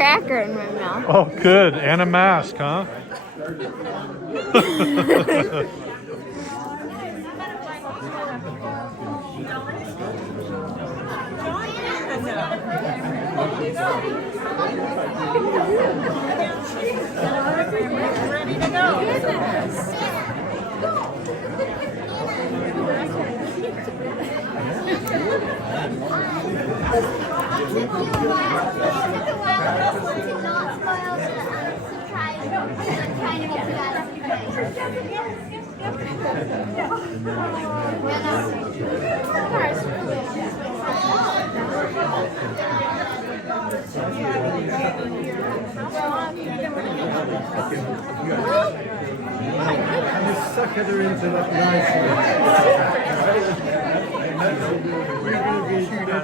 cracker in my mouth. Oh, good. And a mask, huh? Ready to go. Suck her into that nicely. We're going to be busy later on.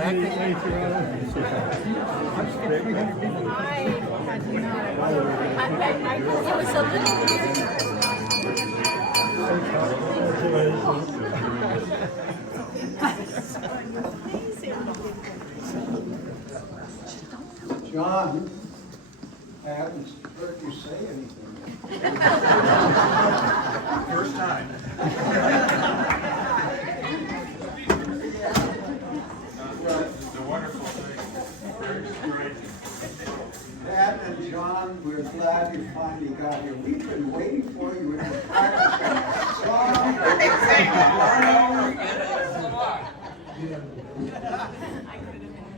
It was a little John, I haven't heard you say anything. First time. It's a wonderful thing. Pat and John, we're glad you finally got here. We've been waiting for you. We've been practicing that song.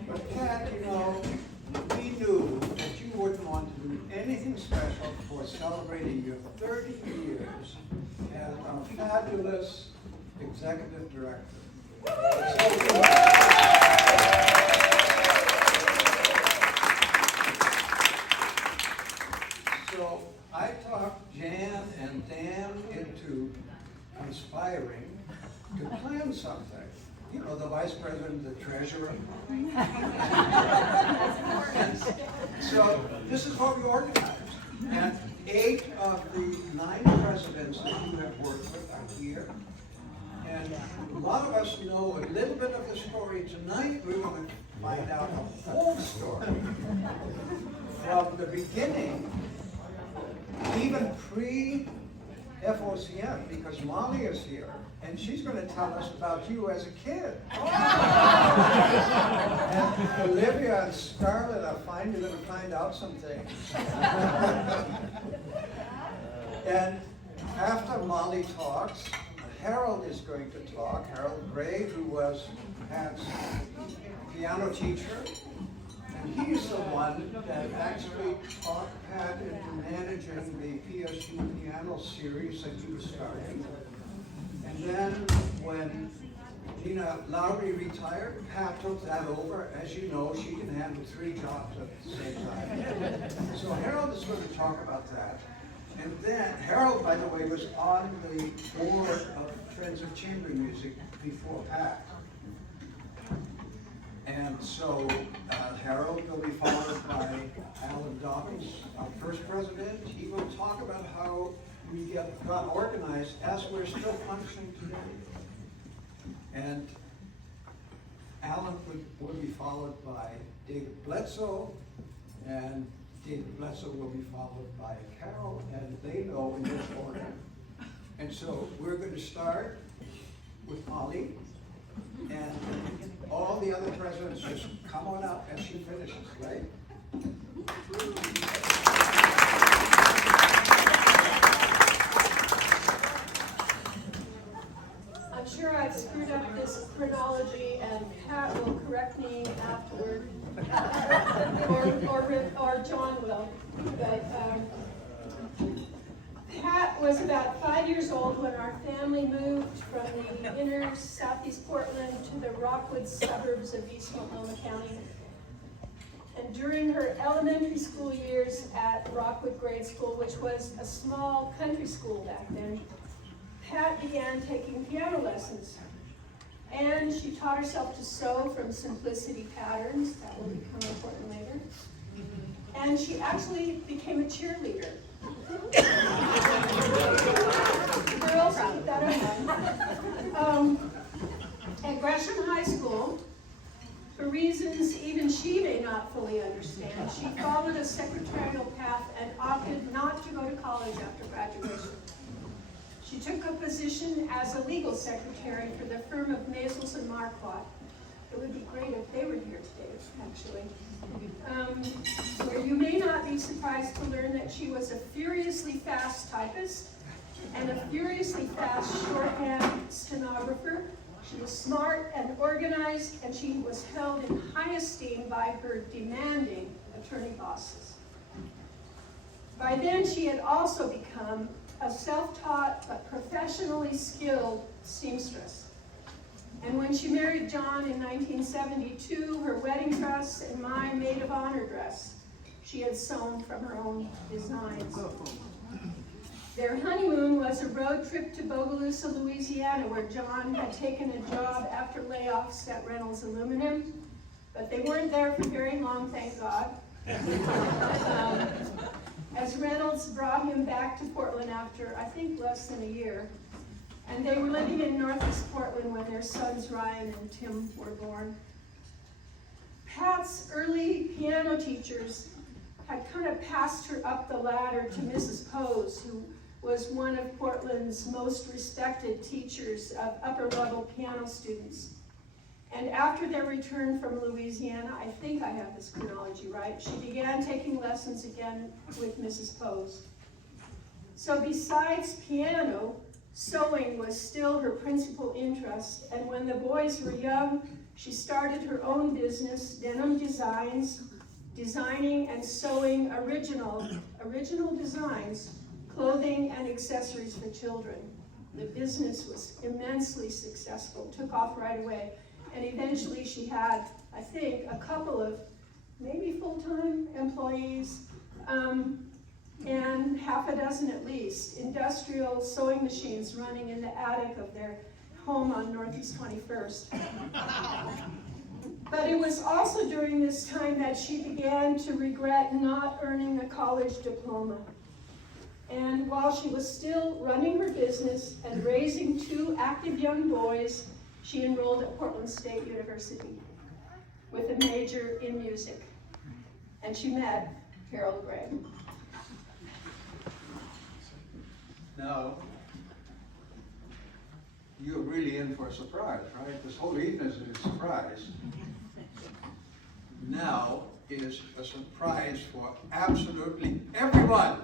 But Pat, you know, we knew that you wouldn't want to do anything special for celebrating your 30 years as a fabulous executive director. So I talked Jan and Dan into conspiring to plan something. You know, the vice president, the treasurer. And so this is what we organized. And 8 of the 9 presidents that you have worked with are here. And a lot of us know a little bit of the story. Tonight we're going to find out the whole story. From the beginning, even pre-FoCM, because Molly is here. And she's going to tell us about you as a kid. And Olivia and Scarlett are finally going to find out some things. And after Molly talks, Harold is going to talk. Harold Gray, who was Pat's piano teacher. And he's the one that actually taught Pat into managing the PSU piano series that you were starting. And then when Gina Lowry retired, Pat took that over. As you know, she can handle 3 jobs at the same time. So Harold is going to talk about that. And then, Harold, by the way, was on the board of Friends of Chamber Music before Pat. And so Harold will be followed by Alan Dawkins, our first president. He will talk about how we got organized as we're still functioning today. And Alan will be followed by David Bledsoe, and David Bledsoe will be followed by Carol, and they know in this order. And so we're going to start with Molly, and all the other presidents just come on up as she finishes, right? I'm sure I've screwed up this chronology, and Pat will correct me afterward, or John will. But Pat was about 5 years old when our family moved from the inner southeast Portland to the Rockwood suburbs of East Multnomah County. And during her elementary school years at Rockwood Grade School, which was a small country school back then, Pat began taking piano lessons. And she taught herself to sew from simplicity patterns. That will become important later. And she actually became a cheerleader. Girls, keep that in mind. At Gresham High School, for reasons even she may not fully understand, understand, she followed a secretarial path and opted not to go to college after graduation. She took a position as a legal secretary for the firm of Maisels and Marquardt. It would be great if they were here today, actually. Where you may not be surprised to learn that she was a furiously fast typist and a furiously fast shorthand stenographer. She was smart and organized, and she was held in high esteem by her demanding attorney bosses. By then, she had also become a self-taught but professionally skilled seamstress. And when she married John in 1972, her wedding dress and my maid of honor dress, she had sewn from her own designs. Their honeymoon was a road trip to Bogalusa, Louisiana, where John had taken a job after layoffs at Reynolds Aluminum, but they weren't there for very long, thank God. As Reynolds brought him back to Portland after, I think, less than a year. And they were living in Northeast Portland when their sons Ryan and Tim were born. Pat's early piano teachers had kind of passed her up the ladder to Mrs. Pose, who was one of Portland's most respected teachers of upper-level piano students. And after their return from Louisiana, I think I have this chronology right, she began taking lessons again with Mrs. Pose. So besides piano, sewing was still her principal interest, and when the boys were young, she started her own business, Denim Designs, designing and sewing original designs, clothing and accessories for children. The business was immensely successful, took off right away, and eventually she had, I think, a couple of maybe full-time employees, and half a dozen at least, industrial sewing machines running in the attic of their home on Northeast 21st. But it was also during this time that she began to regret not earning a college diploma. And while she was still running her business and raising two active young boys, she enrolled at Portland State University with a major in music. And she met Harold Gray. Now, you're really in for a surprise, right? This whole evening is a surprise. Now is a surprise for absolutely everyone.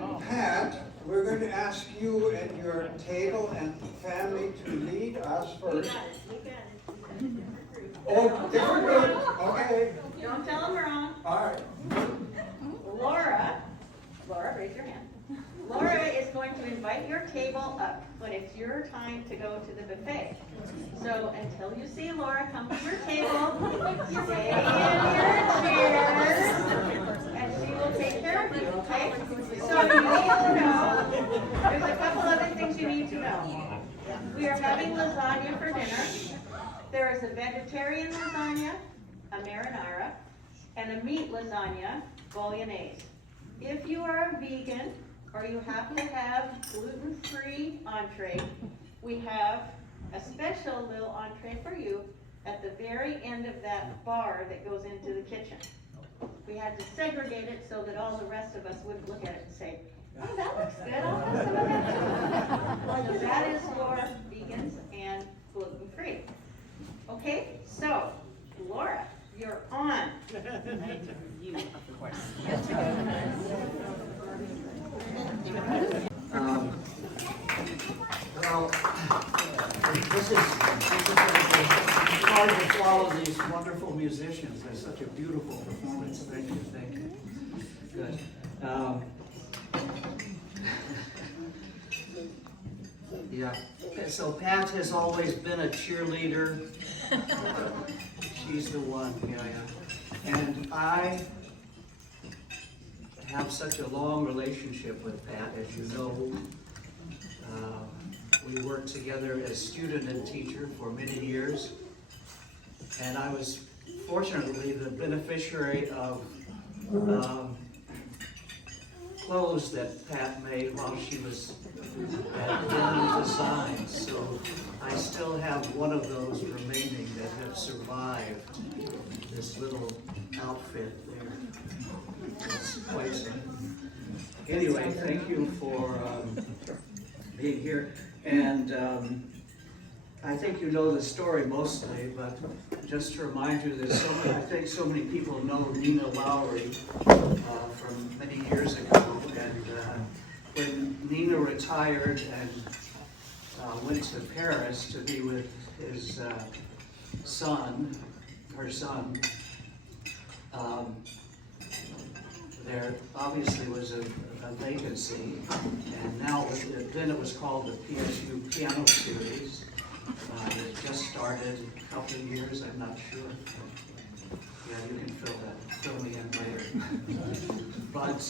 And Pat, we're going to ask you and your table and family to lead us first. Oh, different group. Okay. Don't tell them wrong. All right. Laura, raise your hand. Laura is going to invite your table up, but it's your time to go to the buffet. So until you see Laura come to your table, stay in your chairs, and she will take care of you, okay? So you need to know, there's a couple other things you need to know. We are having lasagna for dinner. There is a vegetarian lasagna, a marinara, and a meat lasagna, bolognese. If you are a vegan, or you happen to have gluten-free entree, we have a special little entree for you at the very end of that bar that goes into the kitchen. We had to segregate it so that all the rest of us wouldn't look at it and say, oh, that looks good, I'll have some of that too. So that is for vegans and gluten-free. Okay, so Laura, you're on. You, of course. Well, this is hard to follow these wonderful musicians. They're such a beautiful performance. Thank you. Good. Yeah. So Pat has always been a cheerleader. She's the one. Yeah. And I have such a long relationship with Pat, as you know. We worked together as student and teacher for many years, and I was fortunately the beneficiary of clothes that Pat made while she was at Denham Designs. So I still have one of those remaining that have survived this little outfit there. It's quite something. Anyway, thank you for being here. And I think you know the story mostly, but just to remind you that I think so many people know Nina Lowry from many years ago. And when Nina retired and went to Paris to be with his her son, there obviously was a vacancy, and now then it was called the PSU Piano Series. It just started a couple of years, I'm not sure. Yeah, you can fill me in later. But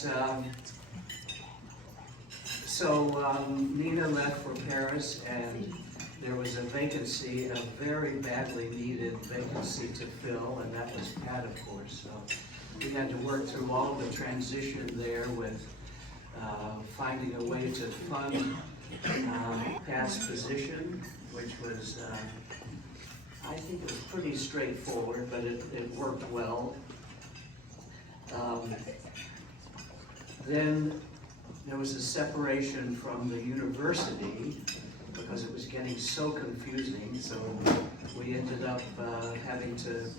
so Nina left for Paris, and there was a vacancy, a very badly needed vacancy to fill, and that was Pat, of course. So we had to work through all the transition there with finding a way to fund Pat's position, which was, I think it was pretty straightforward, but it worked well. Then there was a separation from the university because it was getting so confusing, so we ended up having to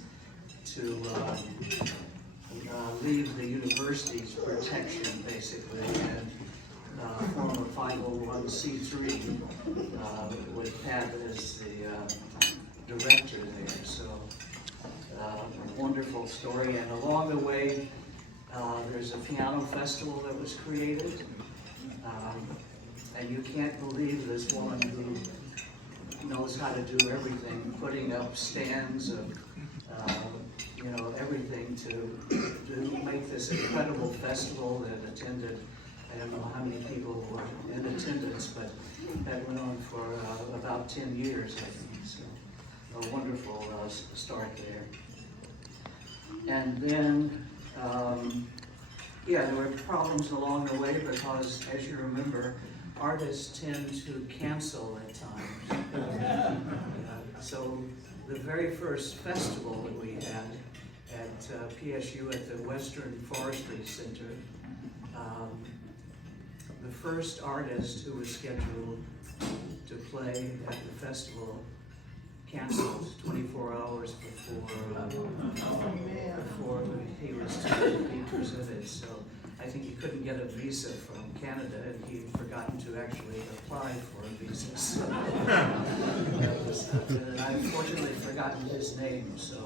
leave the university's protection, basically, and form a 501c3 with Pat as the director there. So, a wonderful story. And along the way, there's a piano festival that was created. And you can't believe this woman who knows how to do everything, putting up stands of everything to make this incredible festival that attended, I don't know how many people were in attendance, but that went on for about 10 years, I think. So a wonderful start there. And then, there were problems along the way because, as you remember, artists tend to cancel at times. So the very first festival that we had at PSU at the Western Forestry Center, the first artist who was scheduled to play at the festival canceled 24 hours before he was to be presented. So I think he couldn't get a visa from Canada, and he'd forgotten to actually apply for a visa. So, and I've fortunately forgotten his name, so.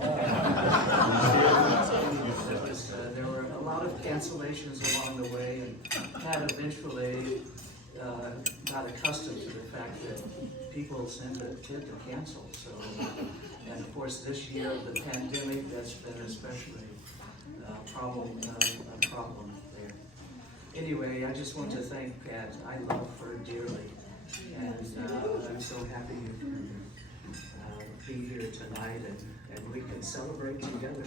There were a lot of cancellations along the way, and Pat eventually got accustomed to the fact that people tend to cancel. So, and of course, this year of the pandemic, that's been especially a problem there. Anyway, I just want to thank Pat. I love her dearly, and I'm so happy you can be here tonight, and we can celebrate together.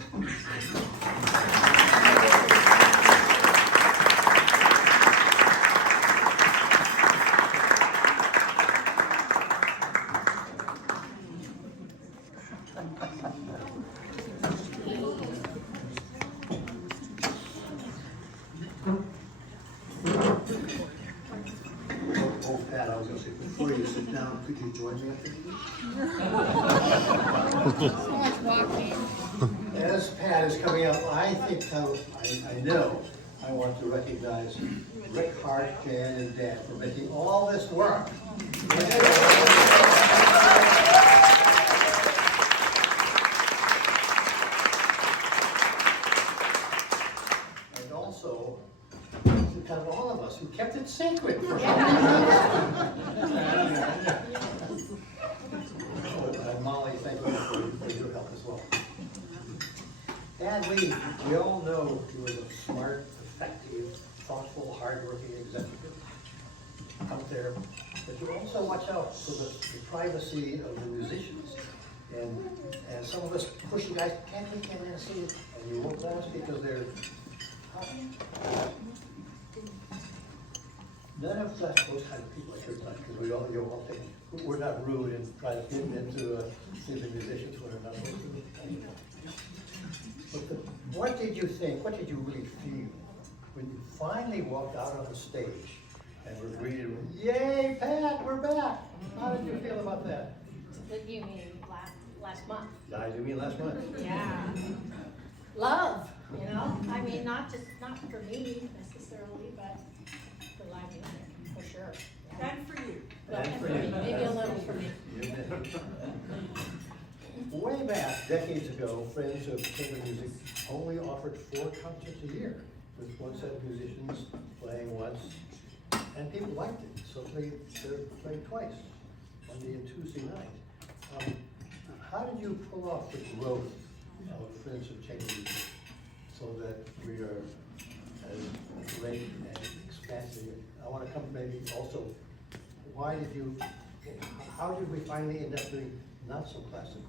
Oh, Pat, I was gonna say, before you sit down, could you join me at the meeting? So much walking. As Pat is coming up, I think, I know, I want to recognize Rick Hart, Jan, and Dan for making all this work. And also, to kind of all of us who kept it sacred for some reason. And Molly, thank you for your help as well. And we all know he was a smart, effective, thoughtful, hardworking executive out there. But you also watch out for the privacy of the musicians. And some of us push you guys, can't we come in and see it? And you won't let us because they're none of those kind of people at your time, because you're all thinking, we're not rude and try to fit into the musicians when they're not supposed to. But what did you think, what did you really feel when you finally walked out on the stage and were greeted with, "Yay, Pat, we're back"? How did you feel about that? Did you mean last month? I do mean last month. Yeah. Love, you know? I mean, not for me necessarily, but for live music, for sure. Yeah. And for you. Well, And and for for me, you. maybe a little for me. Way back, decades ago, Friends of Chamber Music only offered 4 concerts a year, with one set of musicians playing once, and people liked it, so they played twice, Monday and Tuesday night. How did you pull off the growth of Friends of Chamber Music so that we are as great and expansive? I want to come maybe also, how did we finally end up doing not so classical?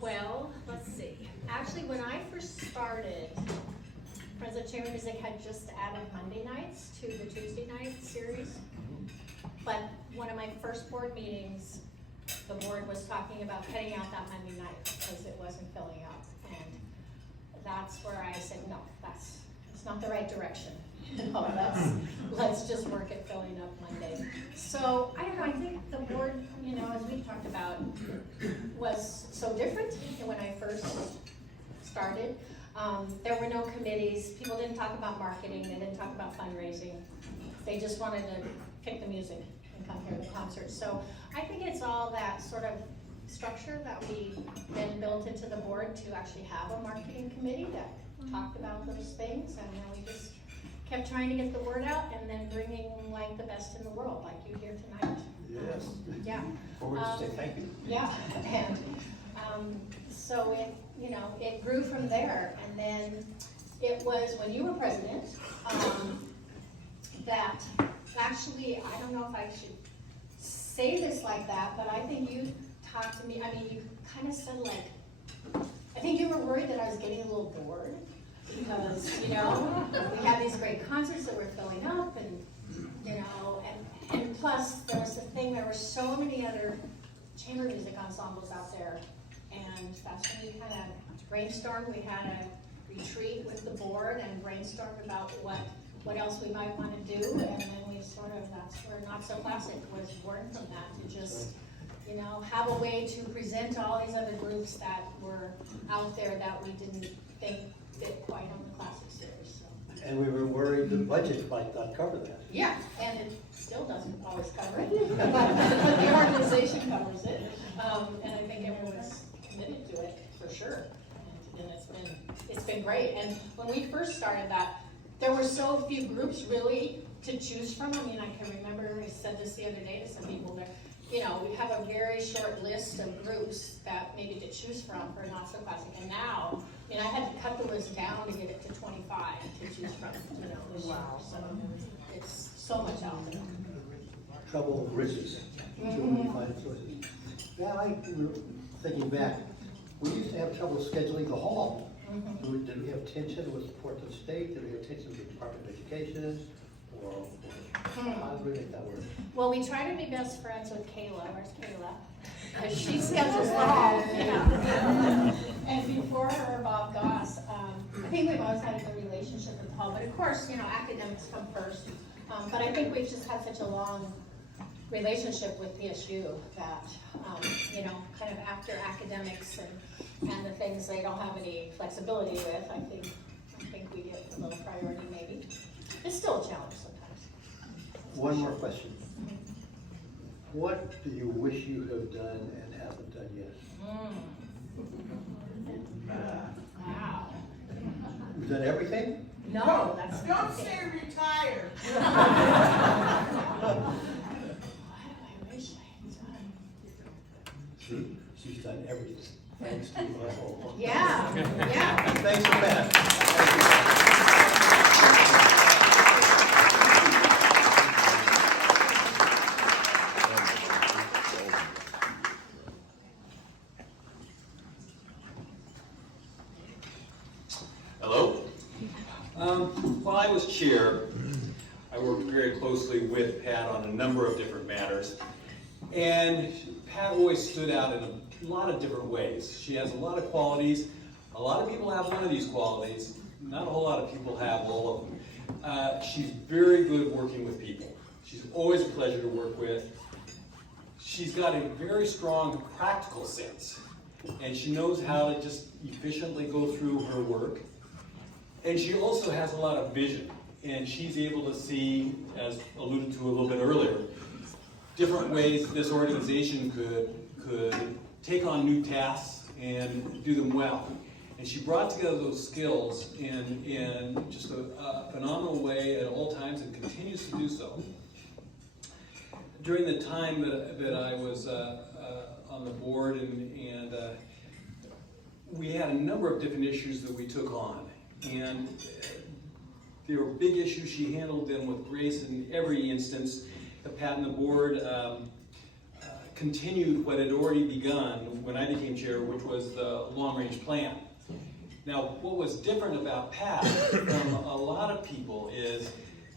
Well, let's see. Actually, when I first started, Friends of Chamber Music had just added Monday nights to the Tuesday night series. But one of my first board meetings, the board was talking about cutting out that Monday night because it wasn't filling up. And that's where I said, no, it's not the right direction. Let's just work at filling up Monday. So, I don't know, I think the board, as we've talked about, was so different than when I first started. There were no committees, people didn't talk about marketing, they didn't talk about fundraising. They just wanted to pick the music and come hear the concert. So, I think it's all that sort of structure that we then built into the board to actually have a marketing committee that talked about those things, and then we just kept trying to get the word out and then bringing like the best in the world, like you here tonight. Yes. Yeah. Forward to say thank you. Yeah, and so it grew from there, and then it was when you were president that actually, I don't know if I should say this like that, but I think you talked to me, you kind of said like, I think you were worried that I was getting a little bored because, we had these great concerts that were filling up and plus there was the thing, there were so many other chamber music ensembles out there, and that's when we kind of brainstormed. We had a retreat with the board and brainstormed about what else we might want to do, and then we that's where Not So Classic was born from that, to just have a way to present all these other groups that were out there that we didn't think did quite on the classic series, so. And we were worried the budget might not cover that. Yeah, and it still doesn't always cover it, but the organization covers it. And I think everyone's committed to it, for sure. And it's been great. And when we first started that, there were so few groups really to choose from. I mean, I can remember, I said this the other day to some people, that, you know, we have a very short list of groups that maybe to choose from for Not So Classic. And now, I mean, I had to cut the list down to get it to 25 to choose from, you know, this year. So it's so much out there. Trouble of riches, too many fine sources. Yeah, I remember thinking back, we used to have trouble scheduling the hall. Did we have tension with Portland State? Did we have tension with the Department of Education? Or how did we make that work? Well, we try to be best friends with Kayla. Where's Kayla? Because she schedules the hall. Yeah. And before her, Bob Goss. I think we've always had a good relationship with the hall, but of course, you know, academics come first. But I think we've just had such a long relationship with PSU that, you know, kind of after academics and the things they don't have any flexibility with, I think we get a little priority maybe. It's still a challenge sometimes. One more question. What do you wish you have done and haven't done yet? Wow. You've done everything? No, that's Don't not say it. retire. What do I wish I had done? See, she's done everything. Thanks to you all. Yeah, yeah. Thanks for that. Hello. While I was chair, I worked very closely with Pat on a number of different matters. And Pat always stood out in a lot of different ways. She has a lot of qualities. A lot of people have one of these qualities. Not a whole lot of people have all of them. She's very good working with people. She's always a pleasure to work with. She's got a very strong practical sense. And she knows how to just efficiently go through her work. And she also has a lot of vision. And she's able to see, as alluded to a little bit earlier, different ways this organization could take on new tasks and do them well. And she brought together those skills in just a phenomenal way at all times and continues to do so. During the time that I was on the board and we had a number of different issues that we took on. And there were big issues. She handled them with grace in every instance. Pat and the board continued what had already begun when I became chair, which was the long-range plan. Now, what was different about Pat from a lot of people is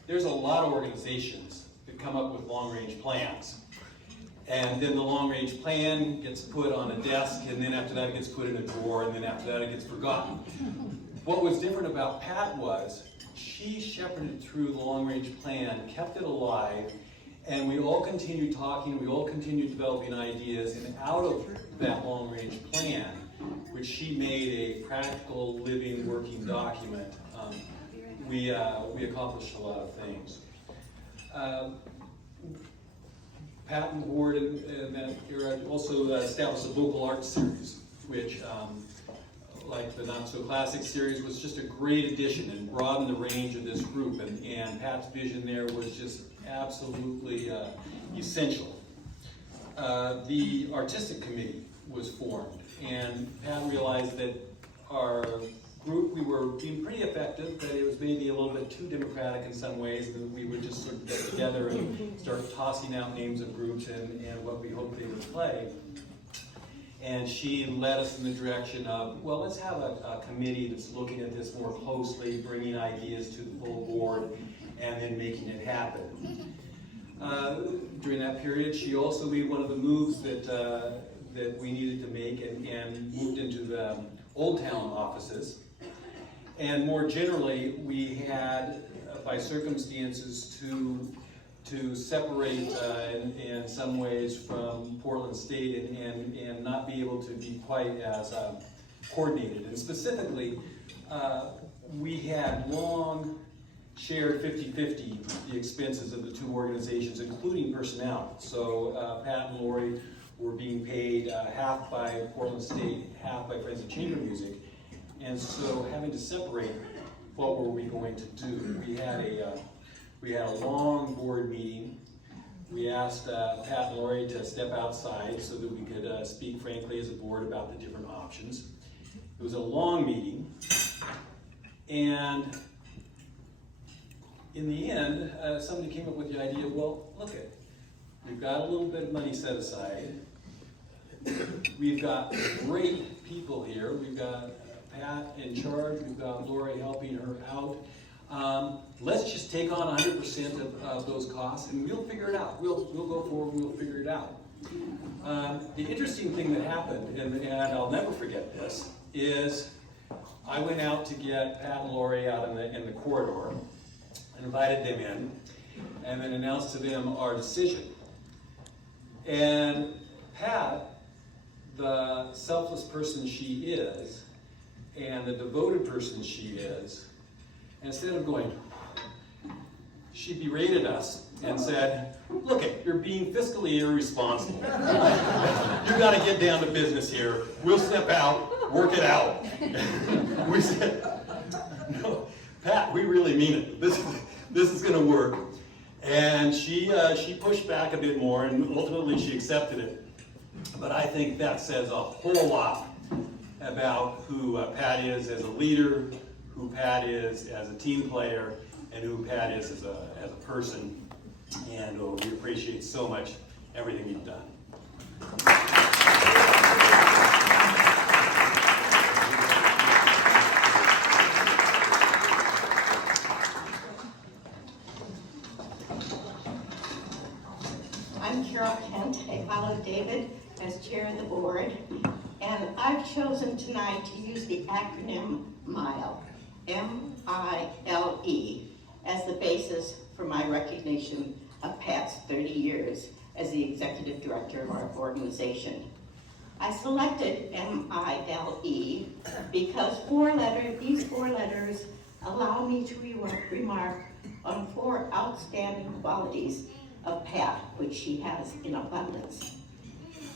there's a lot of organizations that come up with long-range plans. And then the long-range plan gets put on a desk, and then after that it gets put in a drawer, and then after that it gets forgotten. What was different about Pat was she shepherded through the long-range plan, kept it alive, and we all continued talking, we all continued developing ideas, and out of that long-range plan, which she made a practical, living, working document, we accomplished a lot of things. Pat and the board in that era also established a vocal arts series, which, like the Not So Classic series, was just a great addition and broadened the range of this group. And Pat's vision there was just absolutely essential. The artistic committee was formed, and Pat realized that our group, we were being pretty effective, but it was maybe a little bit too democratic in some ways, that we would just sort of get together and start tossing out names of groups and what we hoped they would play. And she led us in the direction of, well, let's have a committee that's looking at this more closely, bringing ideas to the full board, and then making it happen. During that period, she also made one of the moves that we needed to make and moved into the Old Town offices. And more generally, we had, by circumstances, to separate in some ways from Portland State and not be able to be quite as coordinated. And specifically, we had long shared 50-50 the expenses of the two organizations, including personnel. So Pat and Lori were being paid half by Portland State, half by Friends of Chamber Music. And so having to separate, what were we going to do? We had a long board meeting. We asked Pat and Lori to step outside so that we could speak frankly as a board about the different options. It was a long meeting, and in the end, somebody came up with the idea, well, look it, we've got a little bit of money set aside. We've got great people here. We've got Pat in charge. We've got Lori helping her out. Let's just take on 100% of those costs, and we'll figure it out. We'll go forward and we'll figure it out. The interesting thing that happened, and I'll never forget this, is I went out to get Pat and Lori out in the corridor, invited them in, and then announced to them our decision. And Pat, the selfless person she is, and the devoted person she is, instead of going, she berated us and said, look it, you're being fiscally irresponsible. You gotta get down to business here. We'll step out, work it out. We said, no, Pat, we really mean it. This is gonna work. And she pushed back a bit more, and ultimately she accepted it. But I think that says a whole lot about who Pat is as a leader, who Pat is as a team player, and who Pat is as a person. And we appreciate so much everything you've done. I'm Carol Kent. I follow David as chair of the board, and I've chosen tonight to use the acronym MILE, M-I-L-E, as the basis for my recognition of Pat's 30 years as the executive director of our organization. I selected M-I-L-E because these four letters allow me to remark on four outstanding qualities of Pat, which she has in abundance.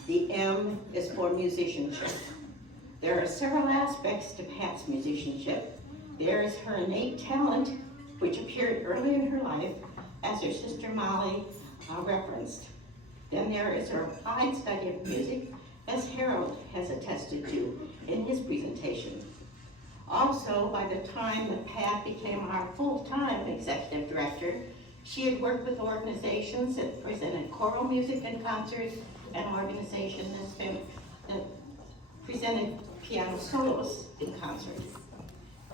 The M is for musicianship. There are several aspects to Pat's musicianship. There is her innate talent, which appeared early in her life, as her sister Molly referenced. Then there is her applied study of music, as Harold has attested to in his presentation. Also, by the time that Pat became our full-time executive director, she had worked with organizations that presented choral music and concerts, and organizations that presented piano solos in concert.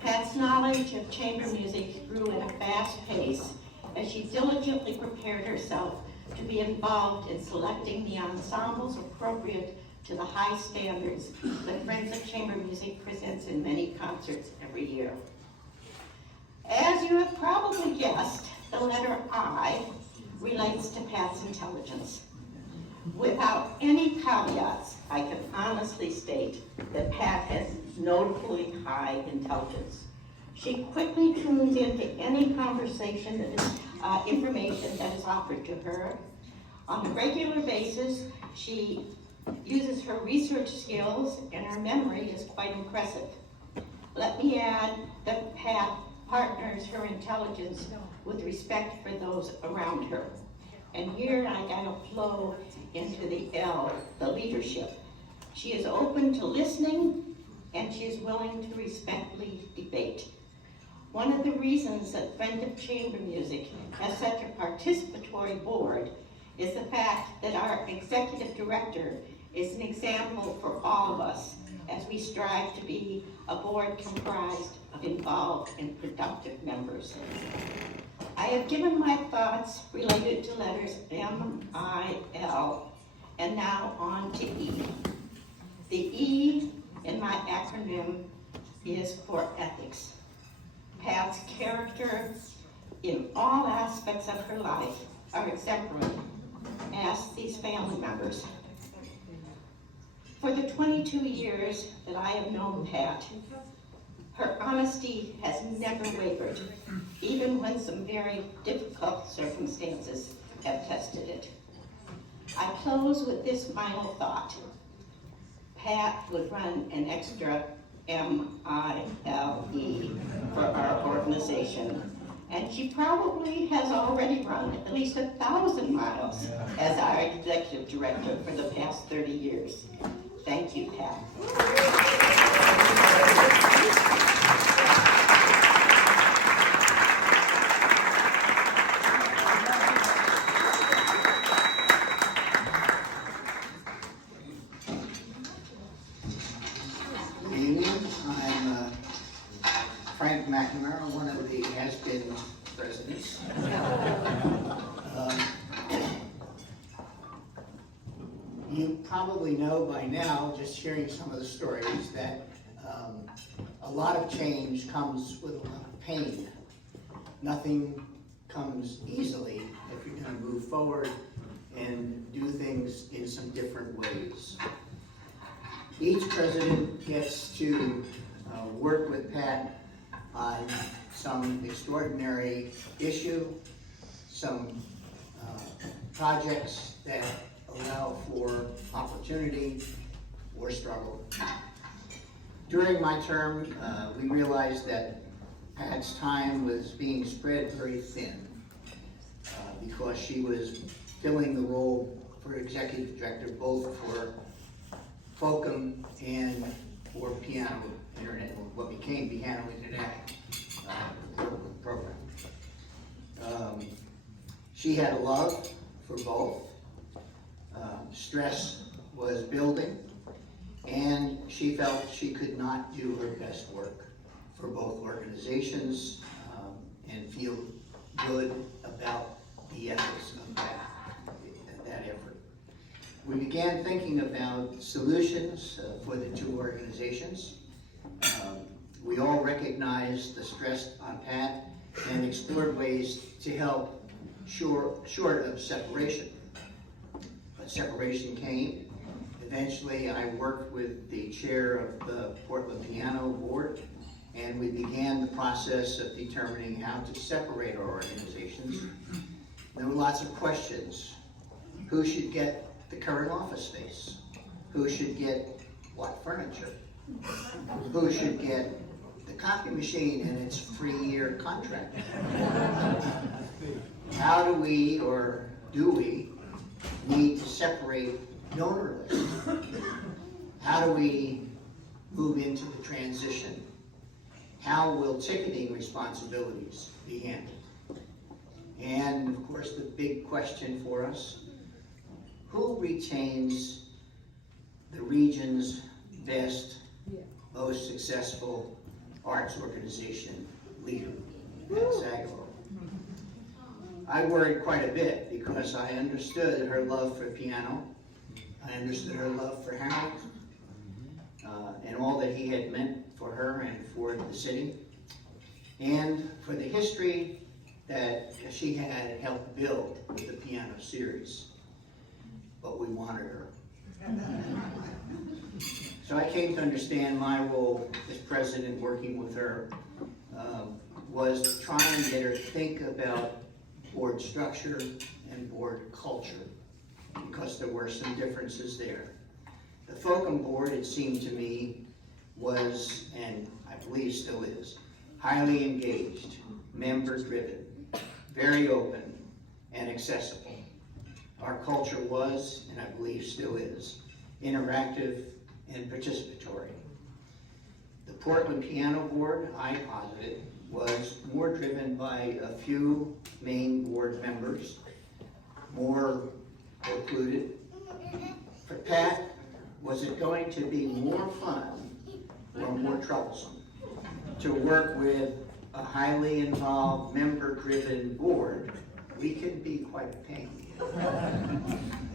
Pat's knowledge of chamber music grew at a fast pace as she diligently prepared herself to be involved in selecting the ensembles appropriate to the high standards that Friends of Chamber Music presents in many concerts every year. As you have probably guessed, the letter I relates to Pat's intelligence. Without any caveats, I can honestly state that Pat has notably high intelligence. She quickly tunes into any conversation that is information that is offered to her. On a regular basis, she uses her research skills, and her memory is quite impressive. Let me add that Pat partners her intelligence with respect for those around her. And here I gotta flow into the L, the leadership. She is open to listening, and she is willing to respectfully debate. One of the reasons that Friends of Chamber Music has such a participatory board is the fact that our executive director is an example for all of us as we strive to be a board comprised of involved and productive members. I have given my thoughts related to letters M, I, L, and now on to E. The E in my acronym is for ethics. Pat's character in all aspects of her life are exemplary. Ask these family members. For the 22 years that I have known Pat, Her honesty has never wavered, even when some very difficult circumstances have tested it. I close with this final thought. Pat would run an extra MILE for our organization, and she probably has already run at least 1,000 miles as our executive director for the past 30 years. Thank you, Pat. Good evening. I'm Frank McNamara, one of the has-been presidents. You probably know by now, just hearing some of the stories, that a lot of change comes with a lot of pain. Nothing comes easily if you're going to move forward and do things in some different ways. Each president gets to work with Pat on some extraordinary issue, some projects that allow for opportunity or struggle. During my term, we realized that Pat's time was being spread very thin because she was filling the role for executive director both for FoCM and for Piano Internet, what became Piano Internet program. She had a love for both. Stress was building, and she felt she could not do her best work for both organizations and feel good about the efforts of that effort. We began thinking about solutions for the two organizations. We all recognized the stress on Pat and explored ways to help short of separation. But separation came. Eventually, I worked with the chair of the Portland Piano Board, and we began the process of determining how to separate our organizations. There were lots of questions. Who should get the current office space? Who should get what furniture? Who should get the copy machine and its 3-year contract? How do we, or do we, need to separate donor lists? How do we move into the transition? How will ticketing responsibilities be handled? And of course, the big question for us, who retains the region's best, most successful arts organization leader at Zagelow? I worried quite a bit because I understood her love for piano. I understood her love for Harold and all that he had meant for her and for the city, and for the history that she had helped build with the piano series. But we wanted her. So I came to understand my role as president, working with her, was to try and get her to think about board structure and board culture, because there were some differences there. The FoCM board, it seemed to me, was, and I believe still is, highly engaged, member-driven, very open, and accessible. Our culture was, and I believe still is, interactive and participatory. The Portland Piano Board, I posited, was more driven by a few main board members, more occluded. For Pat, was it going to be more fun or more troublesome to work with a highly involved, member-driven board? We can be quite a pain.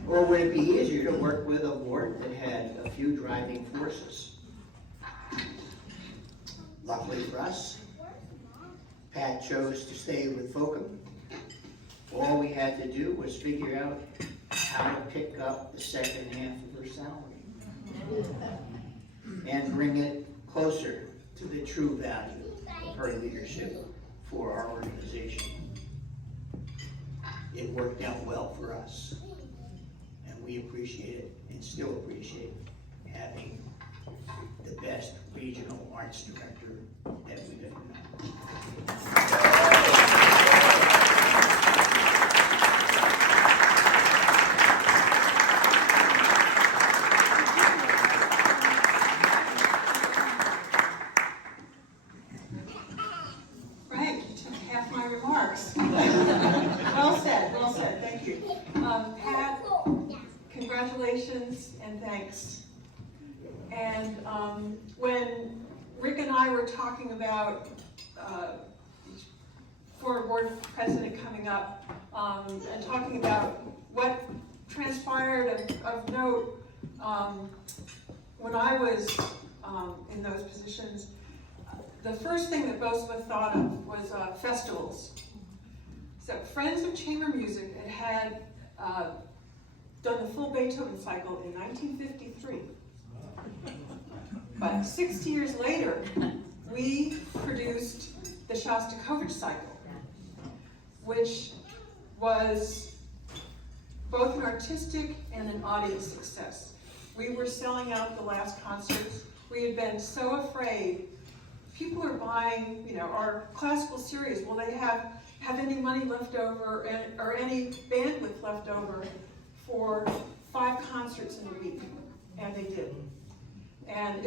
Or would it be easier to work with a board that had a few driving forces? Luckily for us, Pat chose to stay with FoCM. All we had to do was figure out how to pick up the second half of her salary and bring it closer to the true value of her leadership for our organization. It worked out well for us, and we appreciate it and still appreciate having the best regional arts director that we've ever known. Right, you took half my remarks. Well said, thank you. Pat, congratulations and thanks. And when Rick and I were talking about former board president coming up and talking about what transpired of note when I was in those positions, the first thing that both of us thought of was festivals. So Friends of Chamber Music had done the full Beethoven cycle in 1953. But 60 years later, we produced the Shostakovich cycle, which was both an artistic and an audience success. We were selling out the last concerts. We had been so afraid. People are buying, our classical series. Will they have any money left over or any bandwidth left over for 5 concerts in a week? And they did. And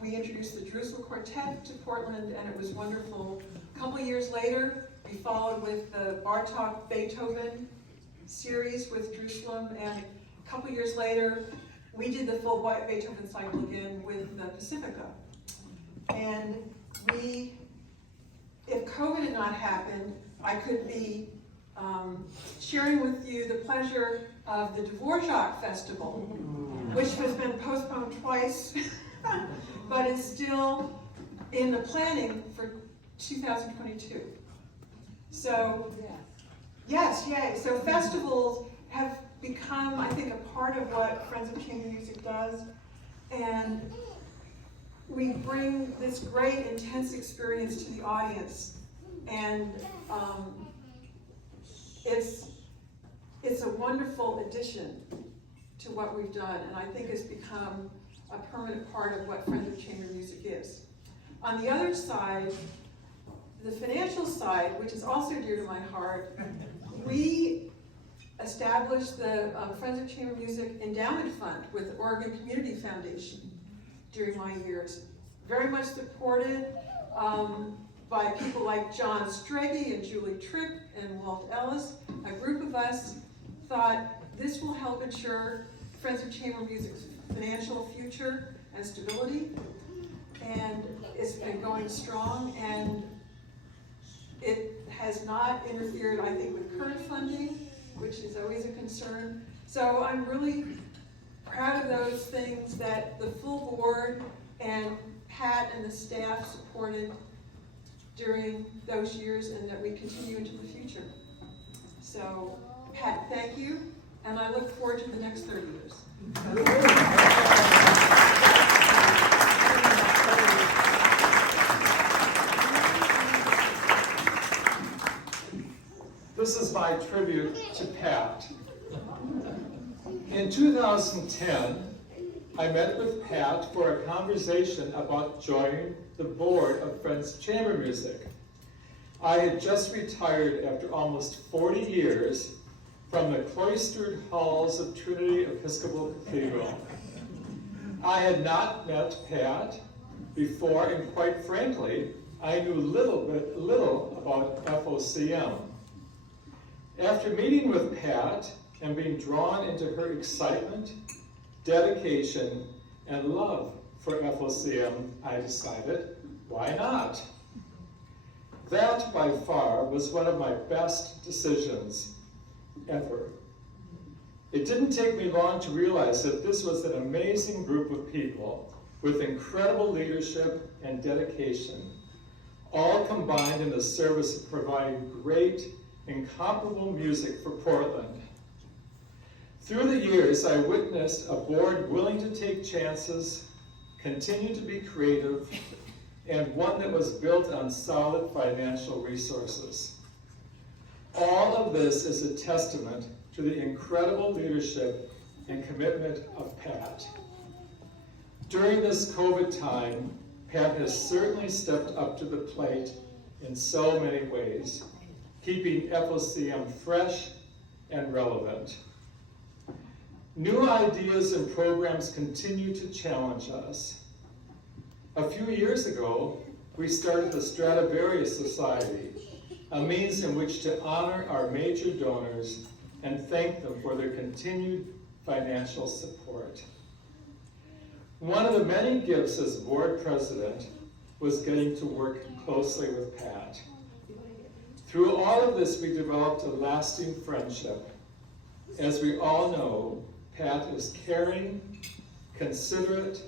we introduced the Jerusalem Quartet to Portland, and it was wonderful. A couple years later, we followed with the Bartok Beethoven series with Jerusalem, and a couple years later, we did the full Beethoven cycle again with the Pacifica. And if COVID had not happened, I could be sharing with you the pleasure of the Dvorak Festival, which has been postponed twice, but is still in the planning for 2022. So, yes, yay. So festivals have become, I think, a part of what Friends of Chamber Music does. And we bring this great, intense experience to the audience. And it's a wonderful addition to what we've done. And I think it's become a permanent part of what Friends of Chamber Music is. On the other side, the financial side, which is also dear to my heart, we established the Friends of Chamber Music Endowment Fund with the Oregon Community Foundation during my years. Very much supported by people like John Strege and Julie Tripp and Walt Ellis. A group of us thought this will help ensure Friends of Chamber Music's financial future and stability. And it's been going strong, and it has not interfered, I think, with current funding, which is always a concern. So I'm really proud of those things that the full board and Pat and the staff supported during those years, and that we continue into the future. So, Pat, thank you, and I look forward to the next 30 years. This is my tribute to Pat. In 2010, I met with Pat for a conversation about joining the board of Friends of Chamber Music. I had just retired after almost 40 years from the cloistered halls of Trinity Episcopal Cathedral. I had not met Pat before, and quite frankly, I knew little about FoCM. After meeting with Pat and being drawn into her excitement, dedication, and love for FoCM, I decided, why not? That, by far, was one of my best decisions ever. It didn't take me long to realize that this was an amazing group of people with incredible leadership and dedication, all combined in the service of providing great, incomparable music for Portland. Through the years, I witnessed a board willing to take chances, continue to be creative, and one that was built on solid financial resources. All of this is a testament to the incredible leadership and commitment of Pat. During this COVID time, Pat has certainly stepped up to the plate in so many ways, keeping FoCM fresh and relevant. New ideas and programs continue to challenge us. A few years ago, we started the Stradivarius Society, a means in which to honor our major donors and thank them for their continued financial support. One of the many gifts as board president was getting to work closely with Pat. Through all of this, we developed a lasting friendship. As we all know, Pat is caring, considerate,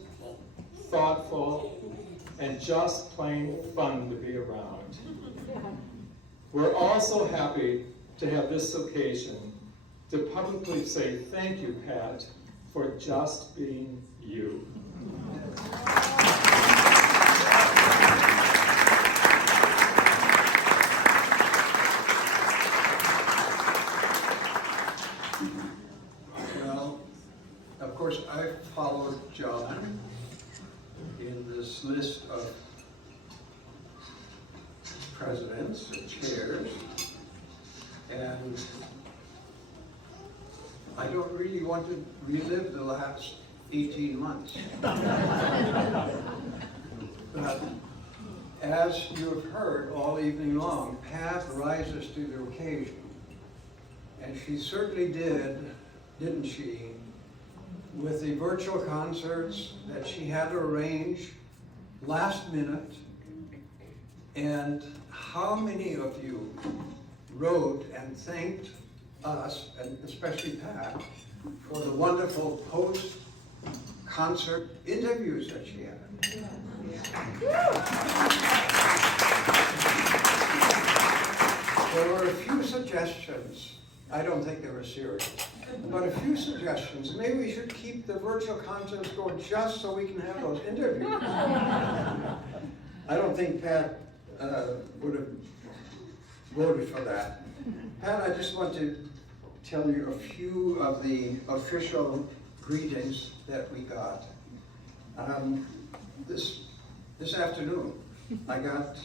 thoughtful, and just plain fun to be around. We're also happy to have this occasion to publicly say thank you, Pat, for just being you. Well, of course, I followed John in this list of presidents and chairs, and I don't really want to relive the last 18 months. But as you have heard all evening long, Pat rises to the occasion. And she certainly did, didn't she, with the virtual concerts that she had to arrange last minute. And how many of you wrote and thanked us, and especially Pat, for the wonderful post-concert interviews that she had. There were a few suggestions. I don't think they were serious, but a few suggestions. Maybe we should keep the virtual concerts going just so we can have those interviews. I don't think Pat would have voted for that. Pat, I just want to tell you a few of the official greetings that we got. This afternoon, I got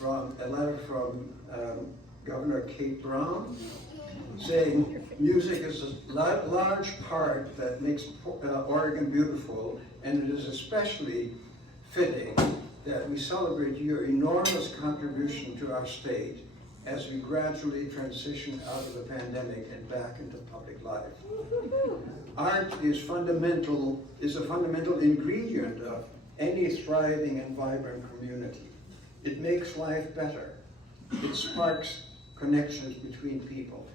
from a letter from Governor Kate Brown saying music is a large part that makes Oregon beautiful, and it is especially fitting that we celebrate your enormous contribution to our state as we gradually transition out of the pandemic and back into public life. Art is a fundamental ingredient of any thriving and vibrant community. It makes life better. It sparks connections between people.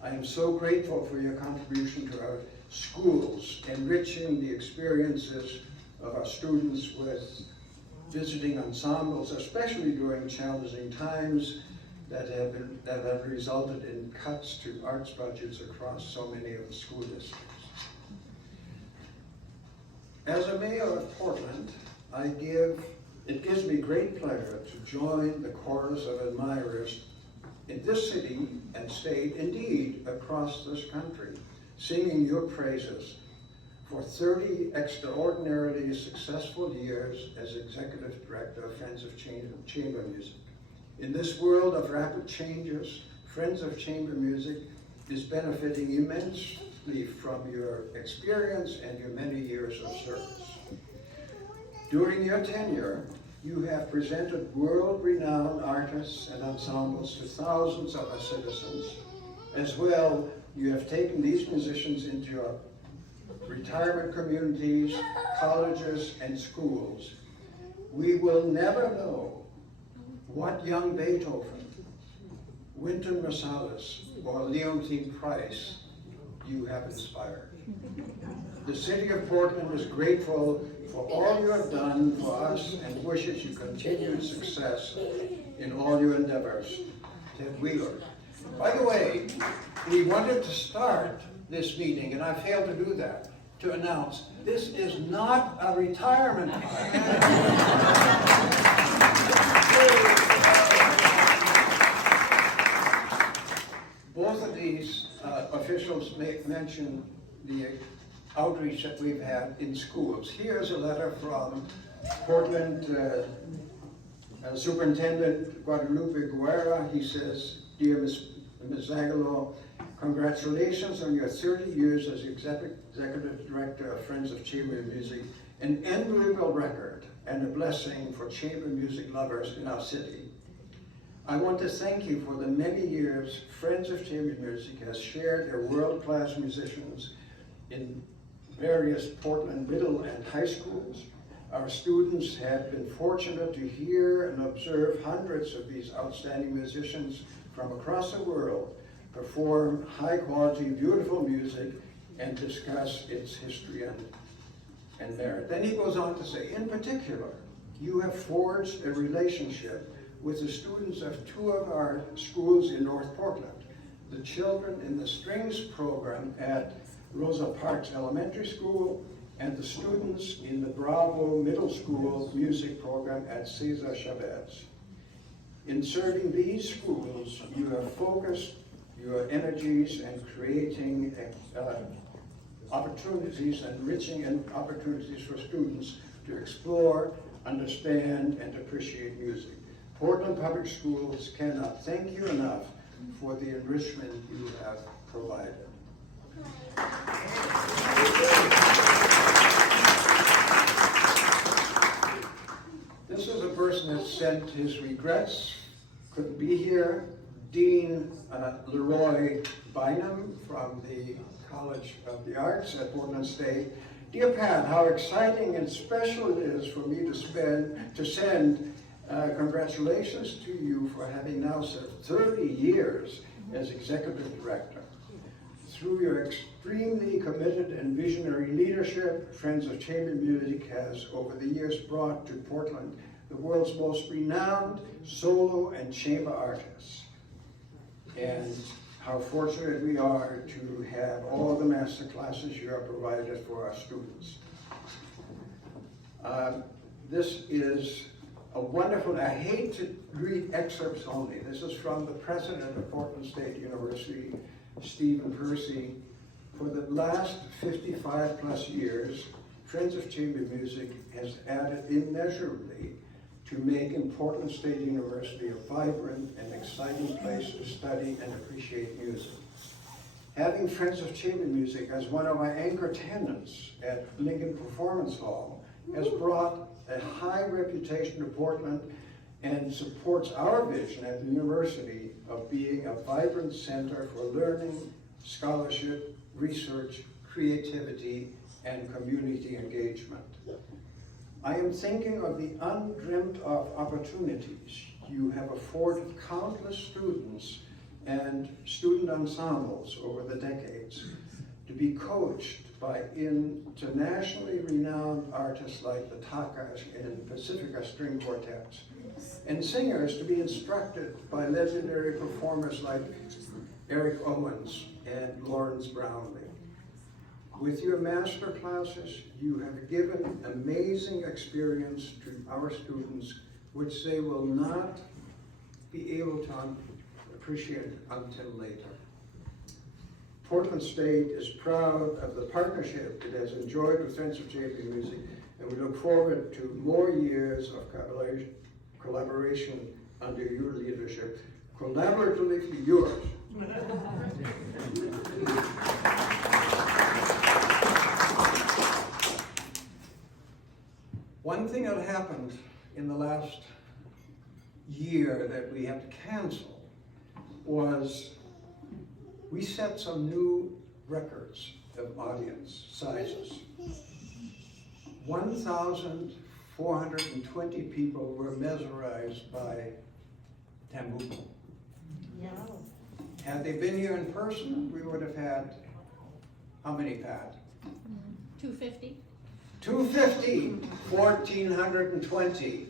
I am so grateful for your contribution to our schools, enriching the experiences of our students with visiting ensembles, especially during challenging times that have resulted in cuts to arts budgets across so many of the school districts. As a mayor of Portland, it gives me great pleasure to join the chorus of admirers in this city and state, indeed across this country, singing your praises for 30 extraordinarily successful years as Executive Director of Friends of Chamber Music. In this world of rapid changes, Friends of Chamber Music is benefiting immensely from your experience and your many years of service. During your tenure, you have presented world-renowned artists and ensembles to thousands of our citizens. As well, you have taken these musicians into your retirement communities, colleges, and schools. We will never know what young Beethoven, Wynton Marsalis, or Leontine Price you have inspired. The city of Portland is grateful for all you have done for us and wishes you continued success in all your endeavors. Ted Wheeler. By the way, we wanted to start this meeting, and I failed to do that. to announce this is not a retirement party. Both of these officials mention the outreach that we've had in schools. Here's a letter from Portland Superintendent Guadalupe Guerra. He says, "Dear Ms. Zagelow, congratulations on your 30 years as Executive Director of Friends of Chamber Music, an enviable record and a blessing for chamber music lovers in our city. I want to thank you for the many years Friends of Chamber Music has shared their world-class musicians in various Portland middle and high schools. Our students have been fortunate to hear and observe hundreds of these outstanding musicians from across the world perform high-quality, beautiful music and discuss its history and merit." Then he goes on to say, "In particular, you have forged a relationship with the students of two of our schools in North Portland, the children in the Strings program at Rosa Parks Elementary School and the students in the Bravo Middle School music program at Cesar Chavez. In serving these schools, you have focused your energies and creating opportunities, enriching opportunities for students to explore, understand, and appreciate music. Portland Public Schools cannot thank you enough for the enrichment you have provided." This is a person that sent his regrets, couldn't be here. Dean Leroy Bynum from the College of the Arts at Portland State. "Dear Pat, how exciting and special it is for me to send congratulations to you for having now served 30 years as Executive Director. Through your extremely committed and visionary leadership, Friends of Chamber Music has over the years brought to Portland the world's most renowned solo and chamber artists. And how fortunate we are to have all the master classes you have provided for our students. This is a wonderful, I hate to read excerpts only. This is from the president of Portland State University, Stephen Percy. For the last 55 plus years, Friends of Chamber Music has added immeasurably to making Portland State University a vibrant and exciting place to study and appreciate music. Having Friends of Chamber Music as one of our anchor tenants at Lincoln Performance Hall has brought a high reputation to Portland and supports our vision at the university of being a vibrant center for learning, scholarship, research, creativity, and community engagement. I am thinking of the undreamt of opportunities you have afforded countless students and student ensembles over the decades to be coached by internationally renowned artists like the Takas and Pacifica String Quartets, and singers to be instructed by legendary performers like Eric Owens and Lawrence Brownlee. With your master classes, you have given amazing experience to our students, which they will not be able to appreciate until later. Portland State is proud of the partnership it has enjoyed with Friends of Chamber Music, and we look forward to more years of collaboration under your leadership. Collaboratively yours. One thing that happened in the last year that we had to cancel was we set some new records of audience sizes. 1,420 people were mesmerized by Tambuco. Yeah. Had they been here in person, we would have had, how many, Pat? 250. 250, 1,420.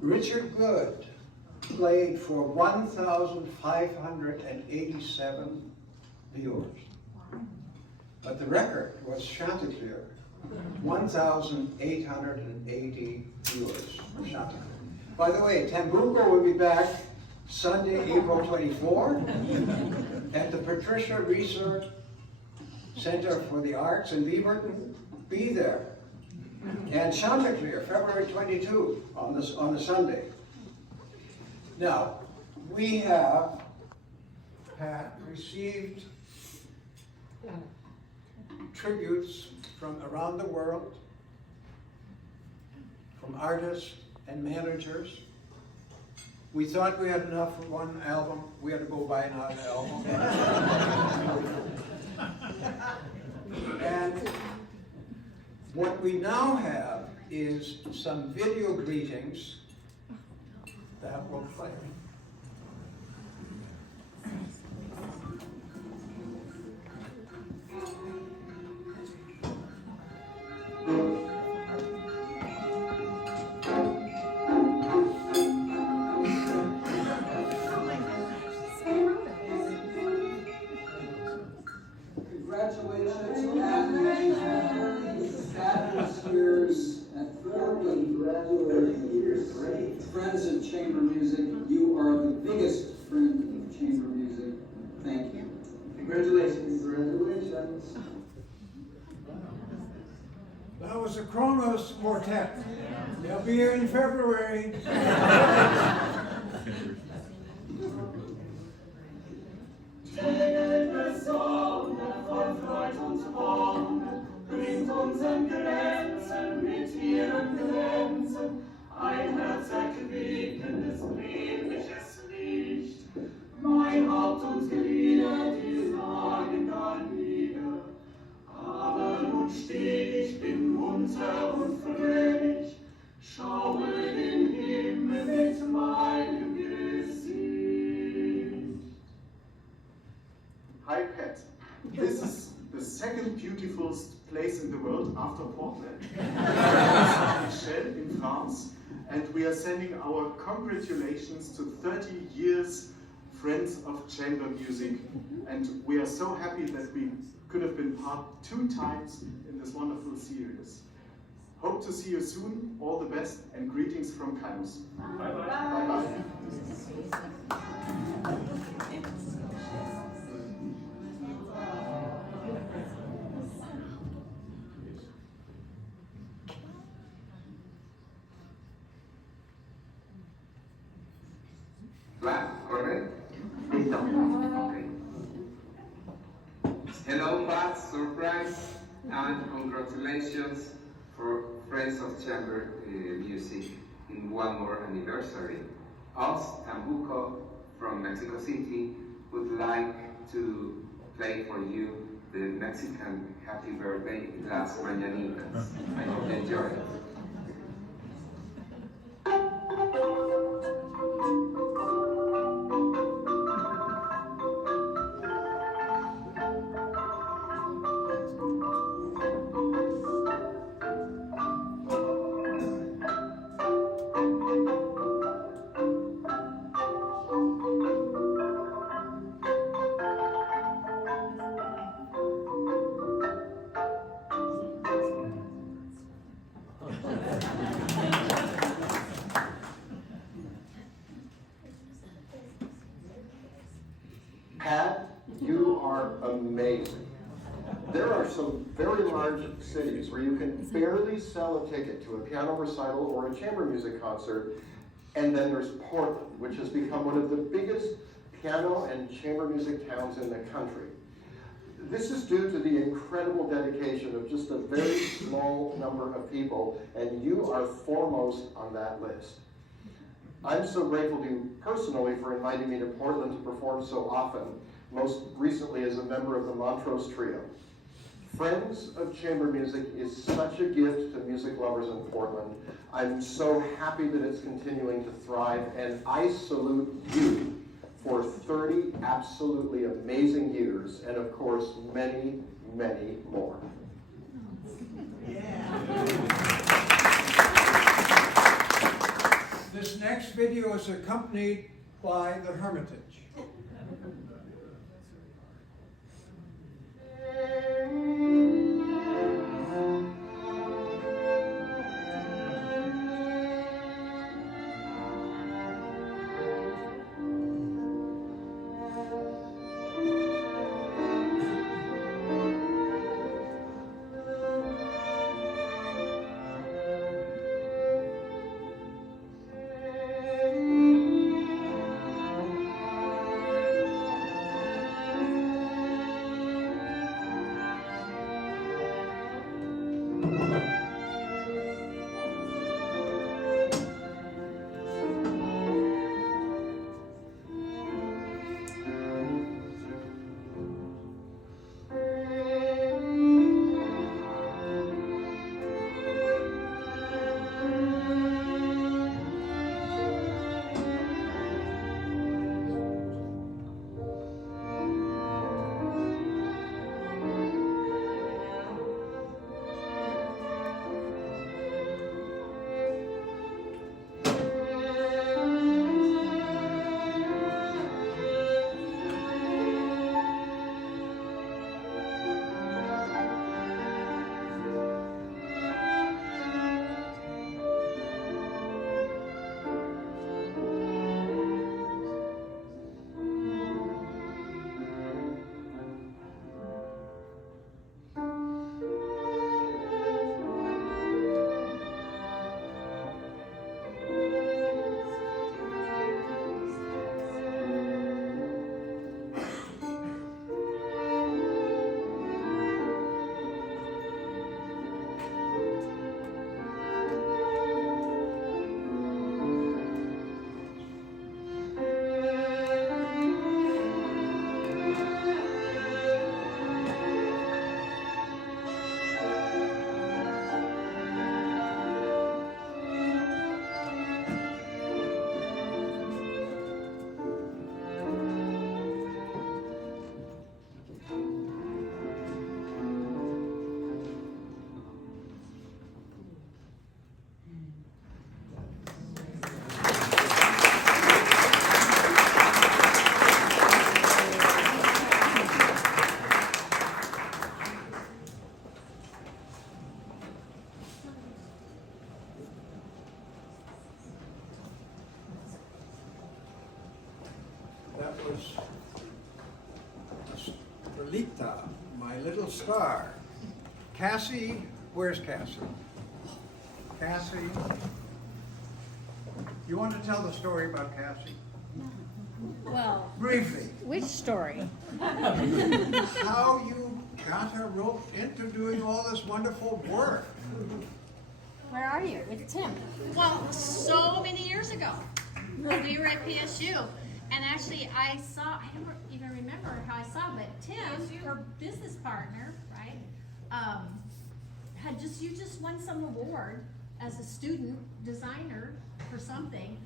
Richard Good played for 1,587 viewers. But the record was Chanticleer, 1,880 viewers for Chanticleer. By the way, Tambuco will be back Sunday, April 24, at the Patricia Research Center for the Arts in Beaverton. Be there. And Chanticleer, February 22 on the Sunday. Now, we have received tributes from around the world, from artists and managers. We thought we had enough for one album. We had to go buy another album. And what we now have is some video greetings that will play. Congratulations, Kathy. Fabulous years at 40. Congratulations. Great. Friends of chamber music, you are the biggest friend of chamber music. Thank you. Congratulations. Congratulations. That was the Kronos Quartet. They'll be here in February. Bringt uns an Grenzen mit ihren Grenzen, ein Herz erquickendes, liebliches Licht. Mein Haupt und Glieder, die sagen dann wieder, aber nun steh ich, bin munter und fröhlich, schaue den Himmel mit meinem Gesicht. Hi Pat, this is the second beautifulest place in the world after Portland. Michel in France, and we are sending our congratulations to 30 years Friends of Chamber Music, and we are so happy that we could have been part 2 times in this wonderful series. Hope to see you soon, all the best, and greetings from Kaimus. Bye bye. Bye bye. Correct? Okay. Hello, Pat, surprise, and congratulations for Friends of Chamber Music in one more anniversary. Us, Tambuco, from Mexico City, would like to play for you the Mexican Happy Birthday, Las Mañanitas. I hope you enjoy it. Pat, you are amazing. There are some very large cities where you can barely sell a ticket to a piano recital or a chamber music concert, and then there's Portland, which has become one of the biggest piano and chamber music towns in the country. This is due to the incredible dedication of just a very small number of people, and you are foremost on that list. I'm so grateful to you personally for inviting me to Portland to perform so often, most recently as a member of the Montrose Trio. Friends of Chamber Music is such a gift to music lovers in Portland. I'm so happy that it's continuing to thrive, and I salute you for 30 absolutely amazing years, and of course, many, many more. This next video is accompanied by the Hermitage. Lita, my little star. Cassie, where's Cassie? Cassie? You want to tell the story about Cassie? Well, Briefly. which story? How you got her roped into doing all this wonderful work. Where are you? With Tim. Well, so many years ago, we were at PSU, and actually I don't even remember how I saw, but Tim, her business partner, right, you just won some award as a student designer for something,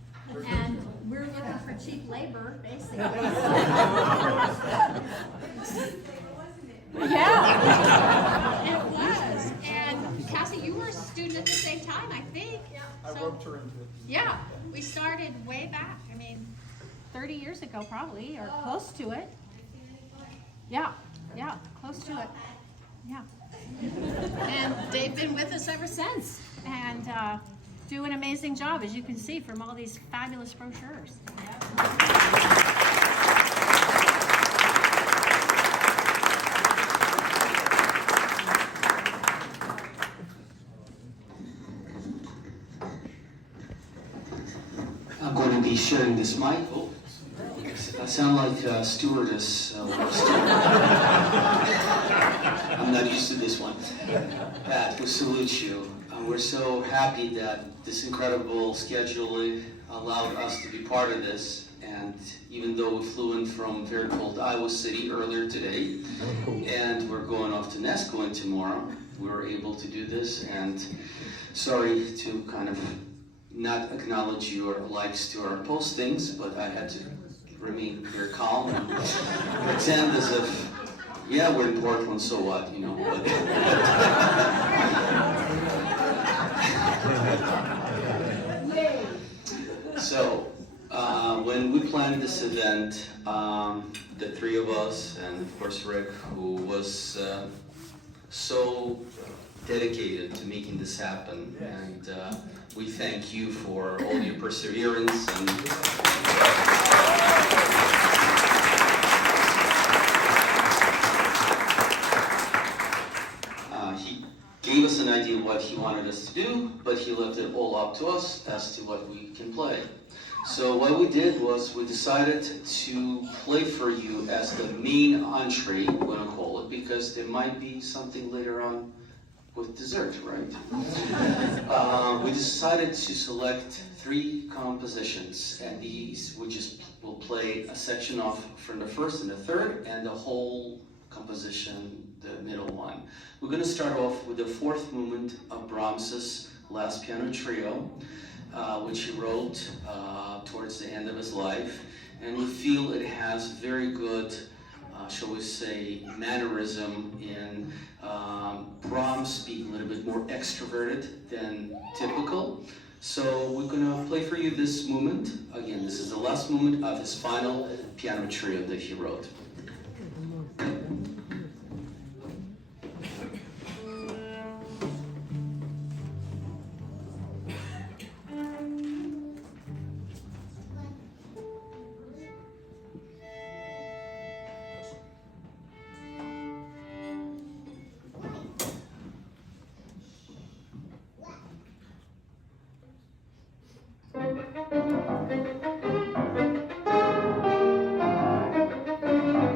and we're looking for cheap labor, basically. Yeah, it was. And Cassie, you were a student at the same time, I think. Yeah. I roped her into it. Yeah, we started way back. I mean, 30 years ago probably, or close to it. Yeah, close to it. Yeah. And they've been with us ever since, and do an amazing job, as you can see from all these fabulous brochures. I'm going to be sharing this mic. Oh, I sound like a stewardess. I'm not used to this one. Pat, we salute you. We're so happy that this incredible scheduling allowed us to be part of this. And even though we flew in from very cold Iowa City earlier today, and we're going off to Nescoin tomorrow, we were able to do this. And sorry to kind of not acknowledge your likes to our postings, but I had to remain very calm and pretend as if, yeah, we're in Portland, so what, you know. So, when we planned this event, the three of us, and of course Rick, who was so dedicated to making this happen, and we thank you for all your perseverance and he gave us an idea of what he wanted us to do, but he left it all up to us as to what we can play. So what we did was we decided to play for you as the main entree, we're going to call it, because there might be something later on with dessert, right? We decided to select 3 compositions, and these will play a section off from the first and the third, and the whole composition, the middle one. We're going to start off with the 4th movement of Brahms's Last Piano Trio, which he wrote towards the end of his life, and we feel it has very good, shall we say, mannerism in Brahms being a little bit more extroverted than typical. So we're going to play for you this movement. Again, this is the last movement of his final piano trio that he wrote. Thank you.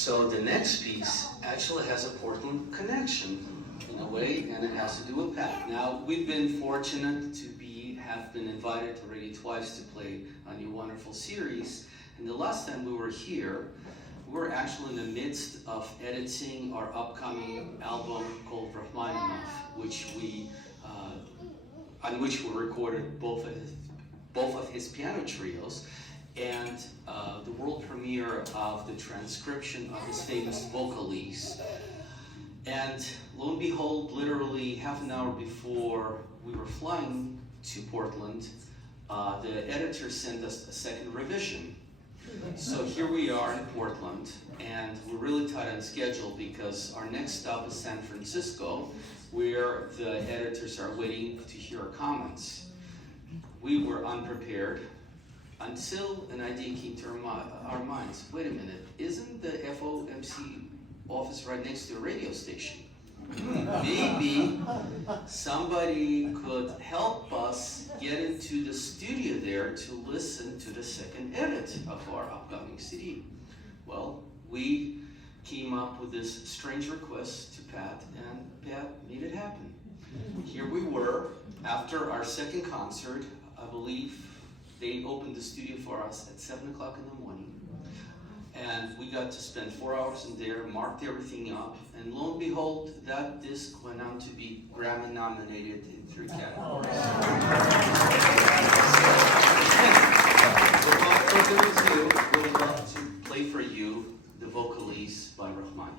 So the next piece actually has a Portland connection in a way, and it has to do with Pat. Now, we've been fortunate to have been invited already twice to play a new wonderful series. And the last time we were here, we were actually in the midst of editing our upcoming album called Rachmaninoff, on which we recorded both of his piano trios, and the world premiere of the transcription of his famous vocalese. And lo and behold, literally half an hour before we were flying to Portland, the editor sent us a second revision. So here we are in Portland, and we're really tight on schedule because our next stop is San Francisco, where the editors are waiting to hear our comments. We were unprepared until an idea came to our minds. Wait a minute, isn't the FoCM office right next to a radio station? Maybe somebody could help us get into the studio there to listen to the second edit of our upcoming CD. Well, we came up with this strange request to Pat, and Pat made it happen. Here we were, after our second concert. I believe they opened the studio for us at 7 o'clock in the morning. And we got to spend 4 hours in there, marked everything up, and lo and behold, that disc went on to be Grammy nominated in 3 categories. Without further ado, we would love to play for you the vocalese by Rachmaninoff.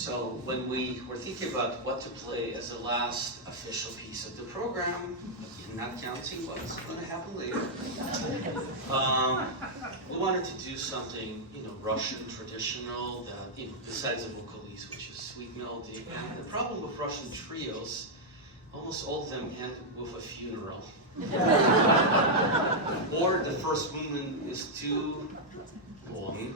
So when we were thinking about what to play as the last official piece of the program, not counting what's going to happen later, we wanted to do something, Russian traditional, that, besides the vocalese, which is sweet melody. And the problem with Russian trios, almost all of them end with a funeral. Or the first movement is too long.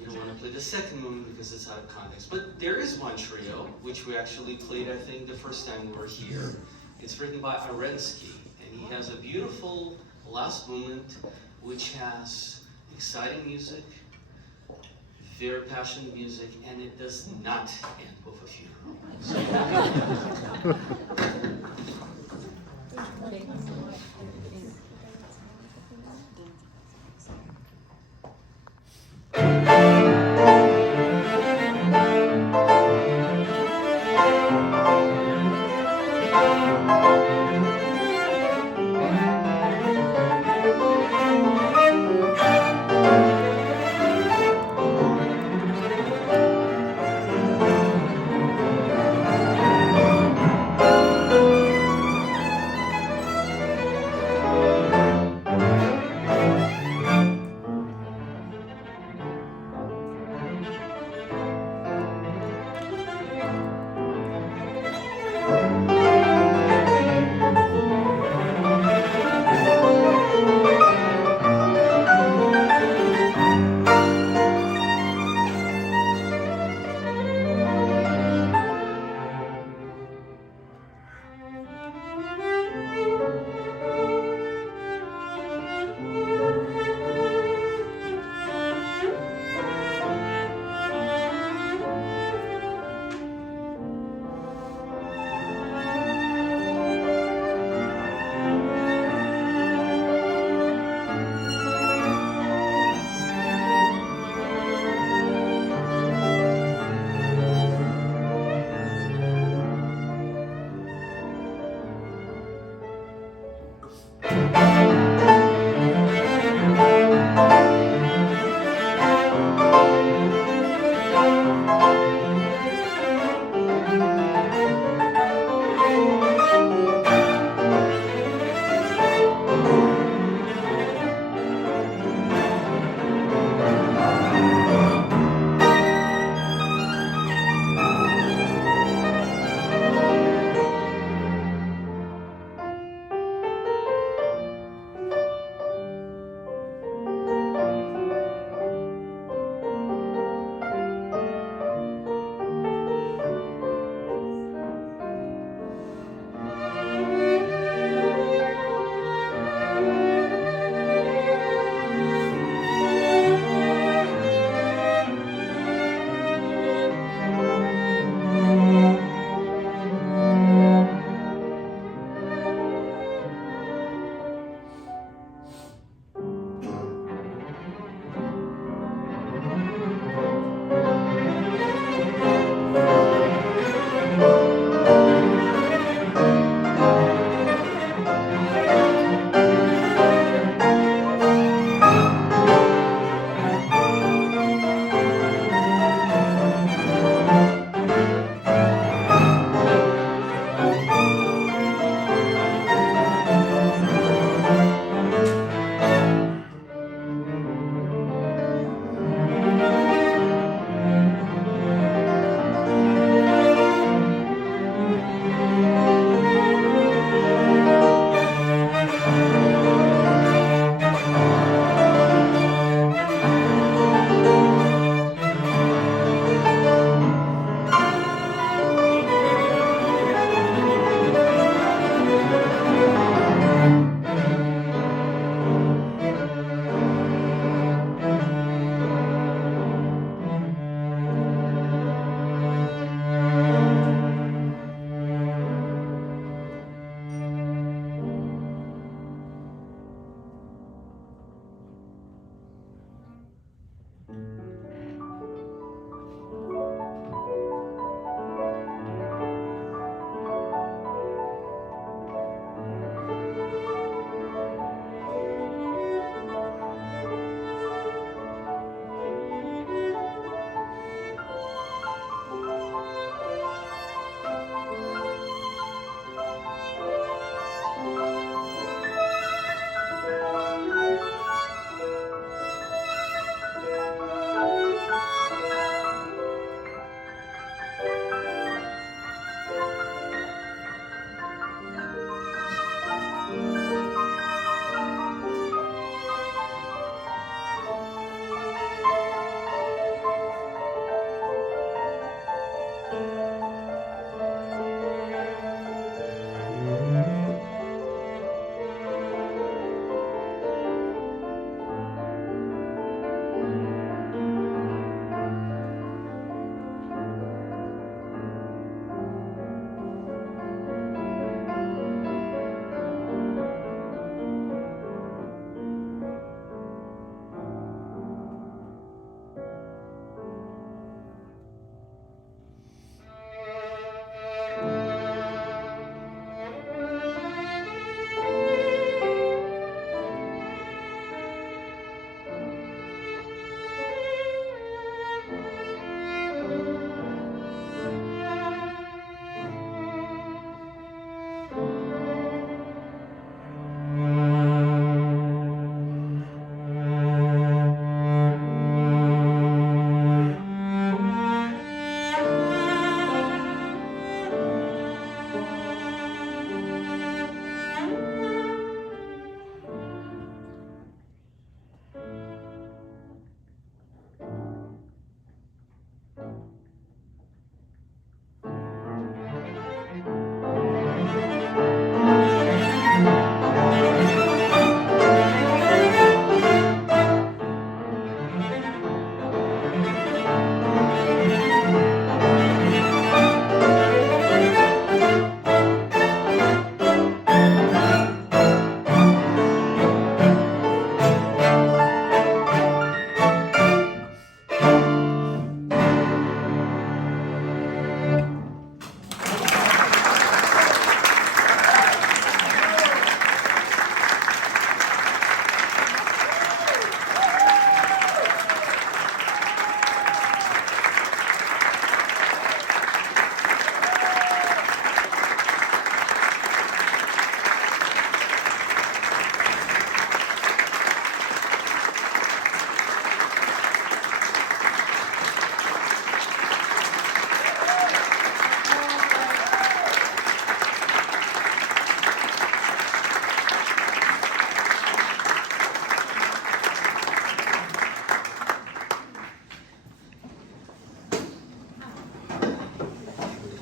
You don't want to play the second movement because it's out of context. But there is one trio, which we actually played, I think, the first time we were here. It's written by Arensky, and he has a beautiful last movement, which has exciting music, very passionate music, and it does not end with a funeral.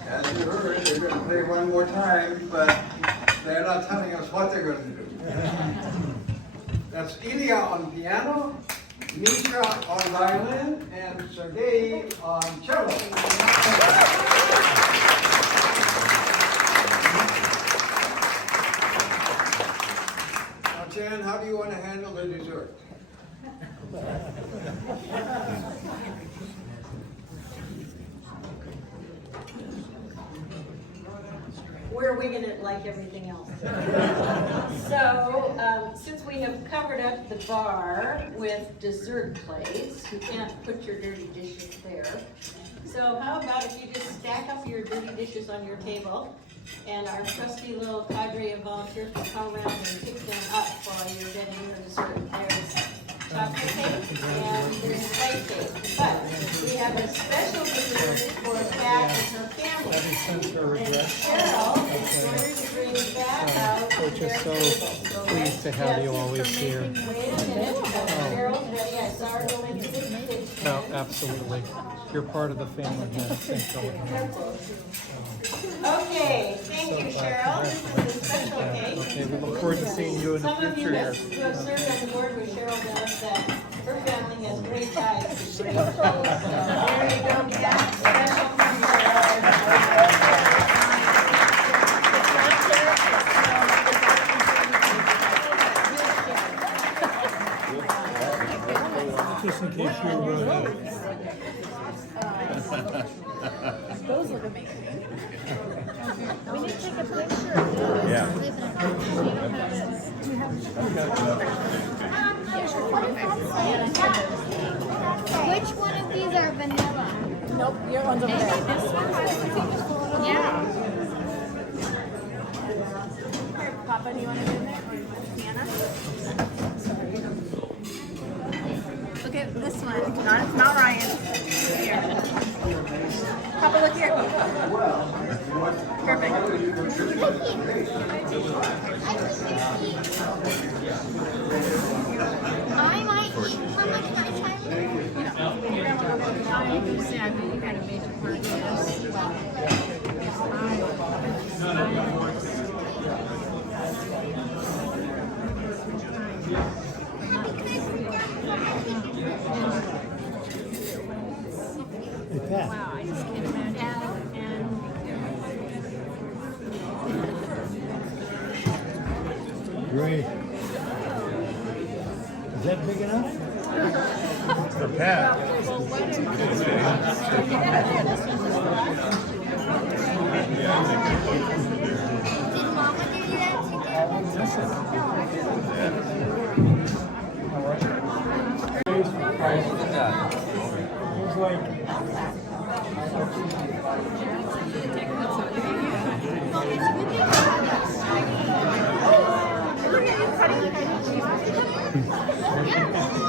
As you heard, they're going to play one more time, but they're not telling us what they're going to do. That's Ilya on piano, Misha on violin, and Sergei on cello. Now, Jan, how do you want to handle the dessert? We're winging it like everything else. So, since we have covered up the bar with dessert plates, you can't put your dirty dishes there. So how about if you just stack up your dirty dishes on your table, and our trusty little cadre of volunteers will come around and pick them up while you're getting your dessert. There's chocolate cake and there's white cake. But we have a special dessert for Pat and her family. And Cheryl is going to bring that out. We're just so pleased to have you always here. Wait a minute, Cheryl's ready. I saw her go into the kitchen. No, absolutely. You're part of the family here. Thanks so much. Okay, thank you, Cheryl. This is a special cake. Okay, we look forward to seeing you in the Some of you future here. who have served on the board with Cheryl knows that her family has great ties to Springfield. So there you go, Kat. Special from Cheryl. Just in case you Those look amazing. We need to take a picture of those. Yeah. Which one of these are vanilla? Nope, your one's over there. This one? Yeah. Here, Papa, do you want to do that? Or Hannah? Look at this one. Not Ryan. Here. Papa, look here. Perfect. I might eat. How much can I try? You said you had a major part in this. Wow, I just can't imagine. Great. Is that big enough? For Pat. It's like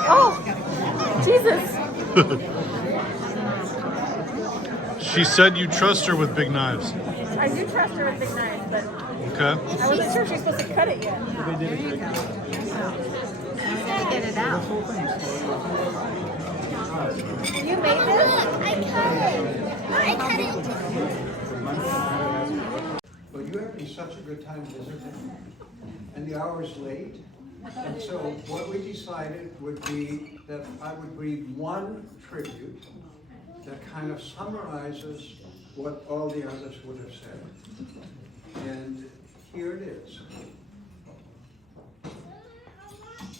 Oh, Jesus. She said you trust her with big knives. I do trust her with big knives, but Okay. I wasn't sure she was supposed to cut it yet. they did it. Get it out. You made this? I cut it. Well, you have been such a good time visiting, and the hour's late. And so what we decided would be that I would read one tribute that kind of summarizes what all the others would have said. And here it is.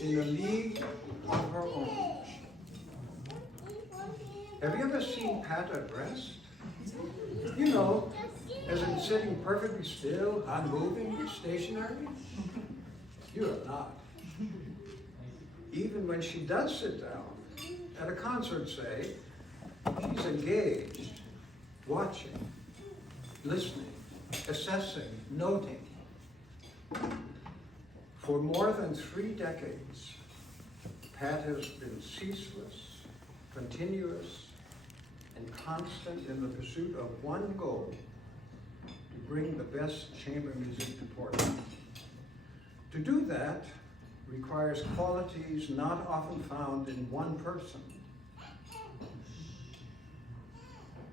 In a league of her own. Have you ever seen Pat at rest? You know, as in sitting perfectly still, unmoving, stationary? You have not. Even when she does sit down, at a concert, say, she's engaged, watching, listening, assessing, noting. For more than 3 decades, Pat has been ceaseless, continuous, and constant in the pursuit of one goal: to bring the best chamber music to Portland. To do that requires qualities not often found in one person: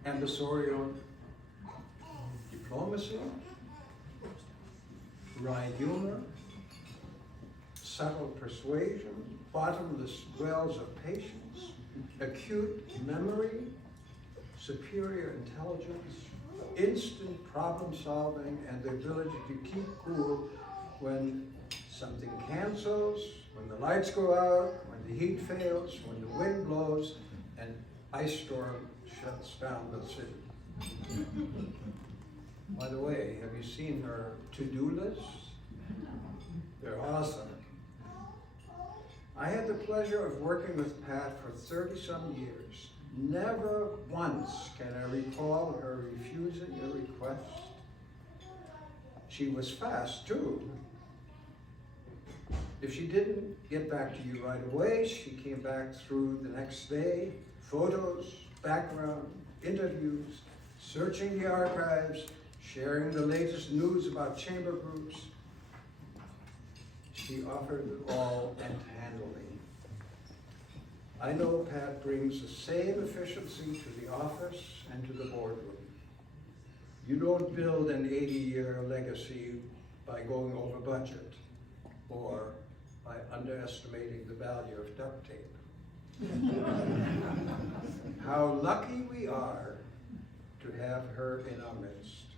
ambassadorial diplomacy, wry humor, subtle persuasion, bottomless wells of patience, acute memory, superior intelligence, instant problem solving, and the ability to keep cool when something cancels, when the lights go out, when the heat fails, when the wind blows, and ice storm shuts down the city. By the way, have you seen her to-do lists? They're awesome. I had the pleasure of working with Pat for 30-some years. Never once can I recall her refusing a request. She was fast, too. If she didn't get back to you right away, she came back through the next day, photos, background, interviews, searching the archives, sharing the latest news about chamber groups. She offered it all and handily. I know Pat brings the same efficiency to the office and to the boardroom. You don't build an 80-year legacy by going over budget or by underestimating the value of duct tape. How lucky we are to have her in our midst.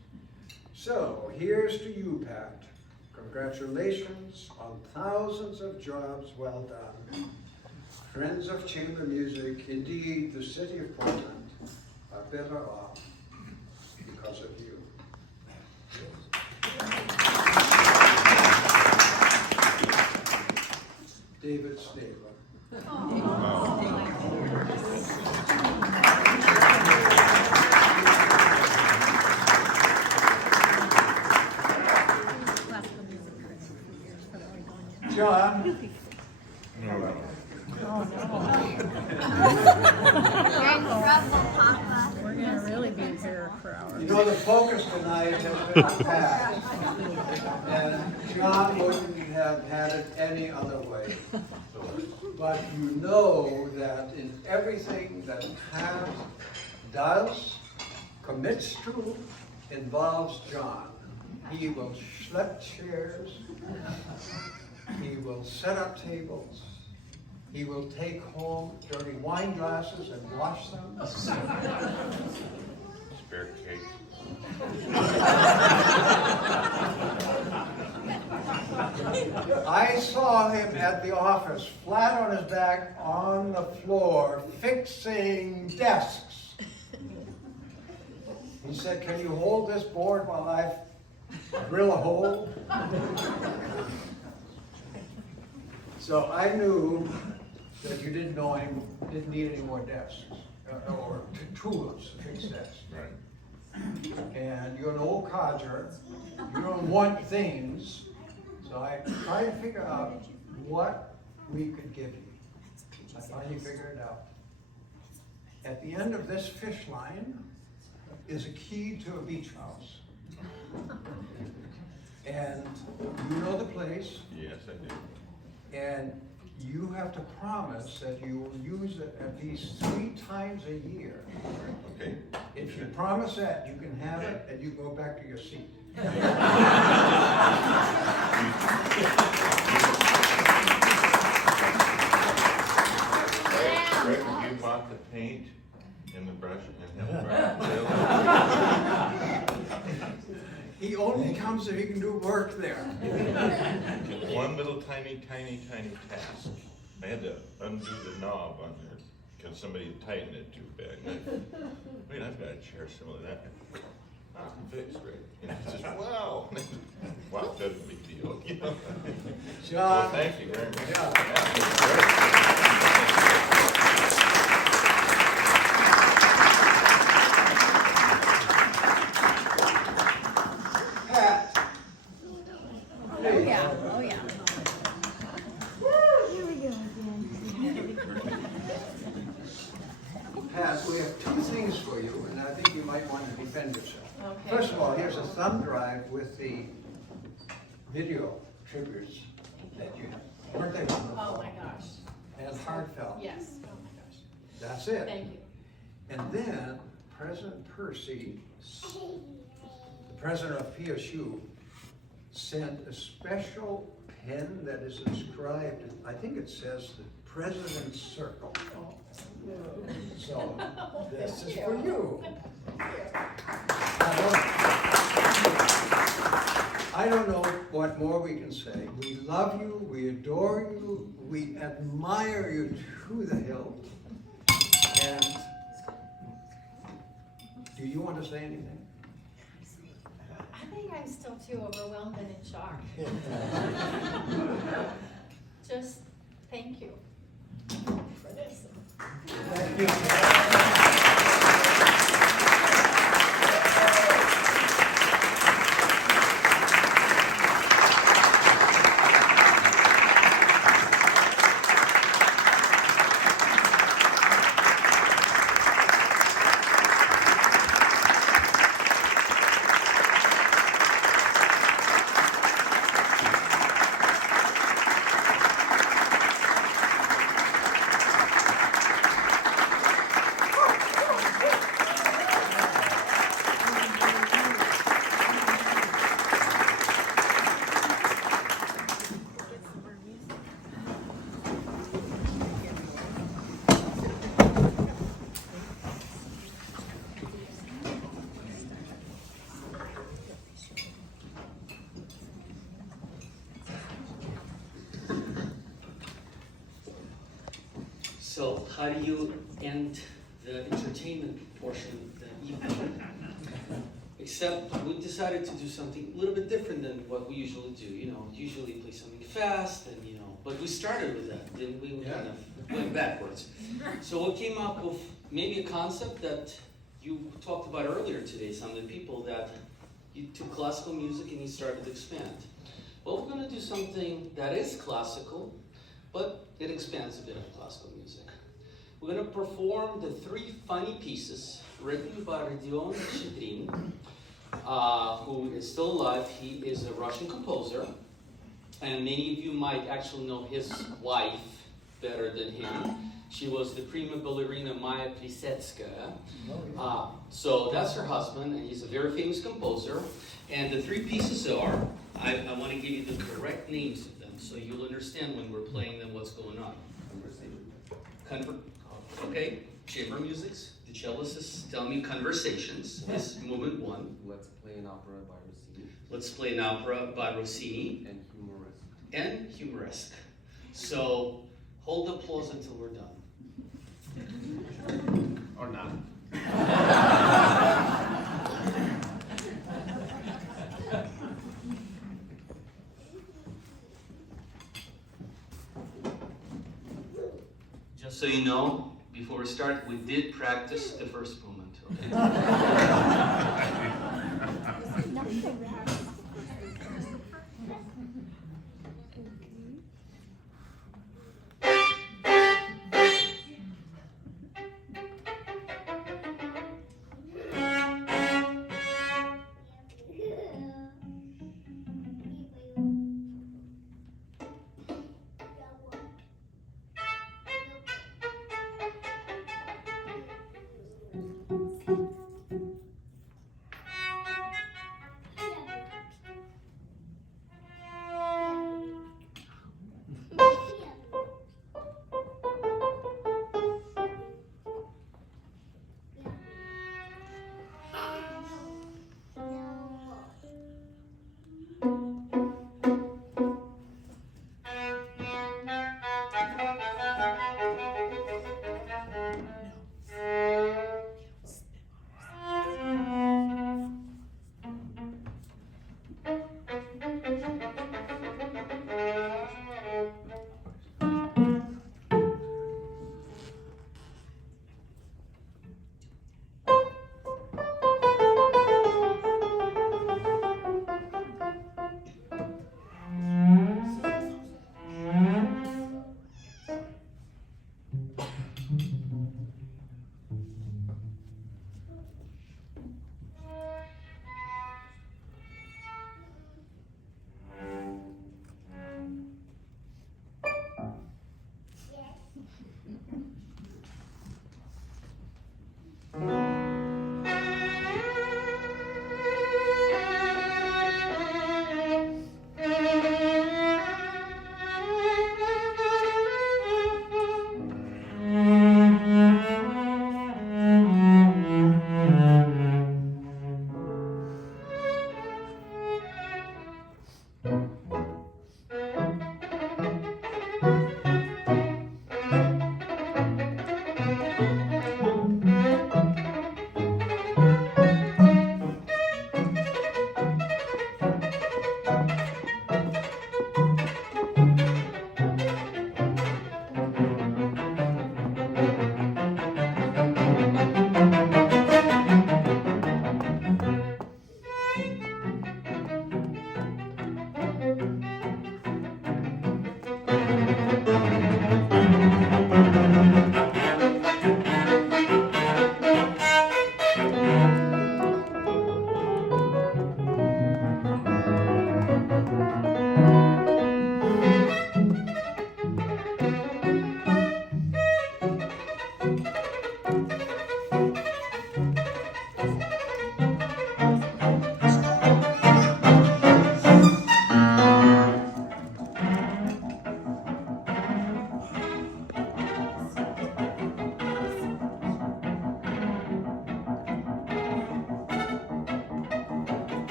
So here's to you, Pat. Congratulations on thousands of jobs well done. Friends of chamber music, indeed the city of Portland, are better off because of you. David Stabler. John. We're gonna really be in here for hours. You know, the focus tonight has been on Pat, and John wouldn't have had it any other way. But you know that in everything that Pat does, commits to, involves John. He will schlep chairs, he will set up tables, he will take home dirty wine glasses and wash them. Spare cake. I saw him at the office, flat on his back on the floor, fixing desks. He said, "Can you hold this board while I drill a hole?" So I knew that you didn't know him, didn't need any more desks, or tools to fix desks. Right. And you're an old codger, you don't want things, so I tried to figure out what we could give you. I finally figured it out. At the end of this fish line is a key to a beach house. And you know the place. Yes, I do. And you have to promise that you will use it at least 3 times a year. Okay. If you promise that, you can have it and you go back to your seat. Rick, you bought the paint and the brush and him brush. He only comes if he can do work there. One little tiny task. I had to undo the knob on there because somebody had tightened it too bad. Wait, I've got a chair similar to that. That's fixed, right? And it's just, wow. Wow, that's a big deal. You know? John. Well, thank you very much. Yeah. Pat. Oh, yeah, oh, yeah. Here we go again. Pat, we have 2 things for you, and I think you might want to defend yourself. Okay. First of all, here's a thumb drive with the video tributes that you have. Weren't they wonderful? Oh my gosh. And heartfelt. Yes, oh my gosh. That's it. Thank you. And then President Percy, the president of PSU, sent a special pen that is inscribed, I think it says the President's Circle. So this is for you. I don't know what more we can say. We love you, we adore you, we admire you to the hilt. And do you want to say anything? I think I'm still too overwhelmed and in shock. Just thank you for this. Thank you. So how do you end the entertainment portion of the evening? Except we decided to do something a little bit different than what we usually do. You know, usually play something fast and, you know, but we started with that, didn't we? We kind of went backwards. So we came up with maybe a concept that you talked about earlier today, some of the people that you took classical music and you started to expand. Well, we're going to do something that is classical, but it expands a bit of classical music. We're going to perform the 3 funny pieces written by Rodion Shchedrin, who is still alive. He is a Russian composer, and many of you might actually know his wife better than him. She was the prima ballerina Maya Plisetskaya. So that's her husband, and he's a very famous composer. And the 3 pieces are, I want to give you the correct names of them so you'll understand when we're playing them what's going on. Okay, chamber musics. The cellists tell me conversations is movement 1. Let's play an opera by Rossini. Let's play an opera by Rossini. And humoresque. So hold the applause until we're done. Or not. Just so you know, before we start, we did practice the first movement, okay?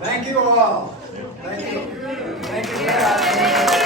Thank you all. Thank you. Thank you.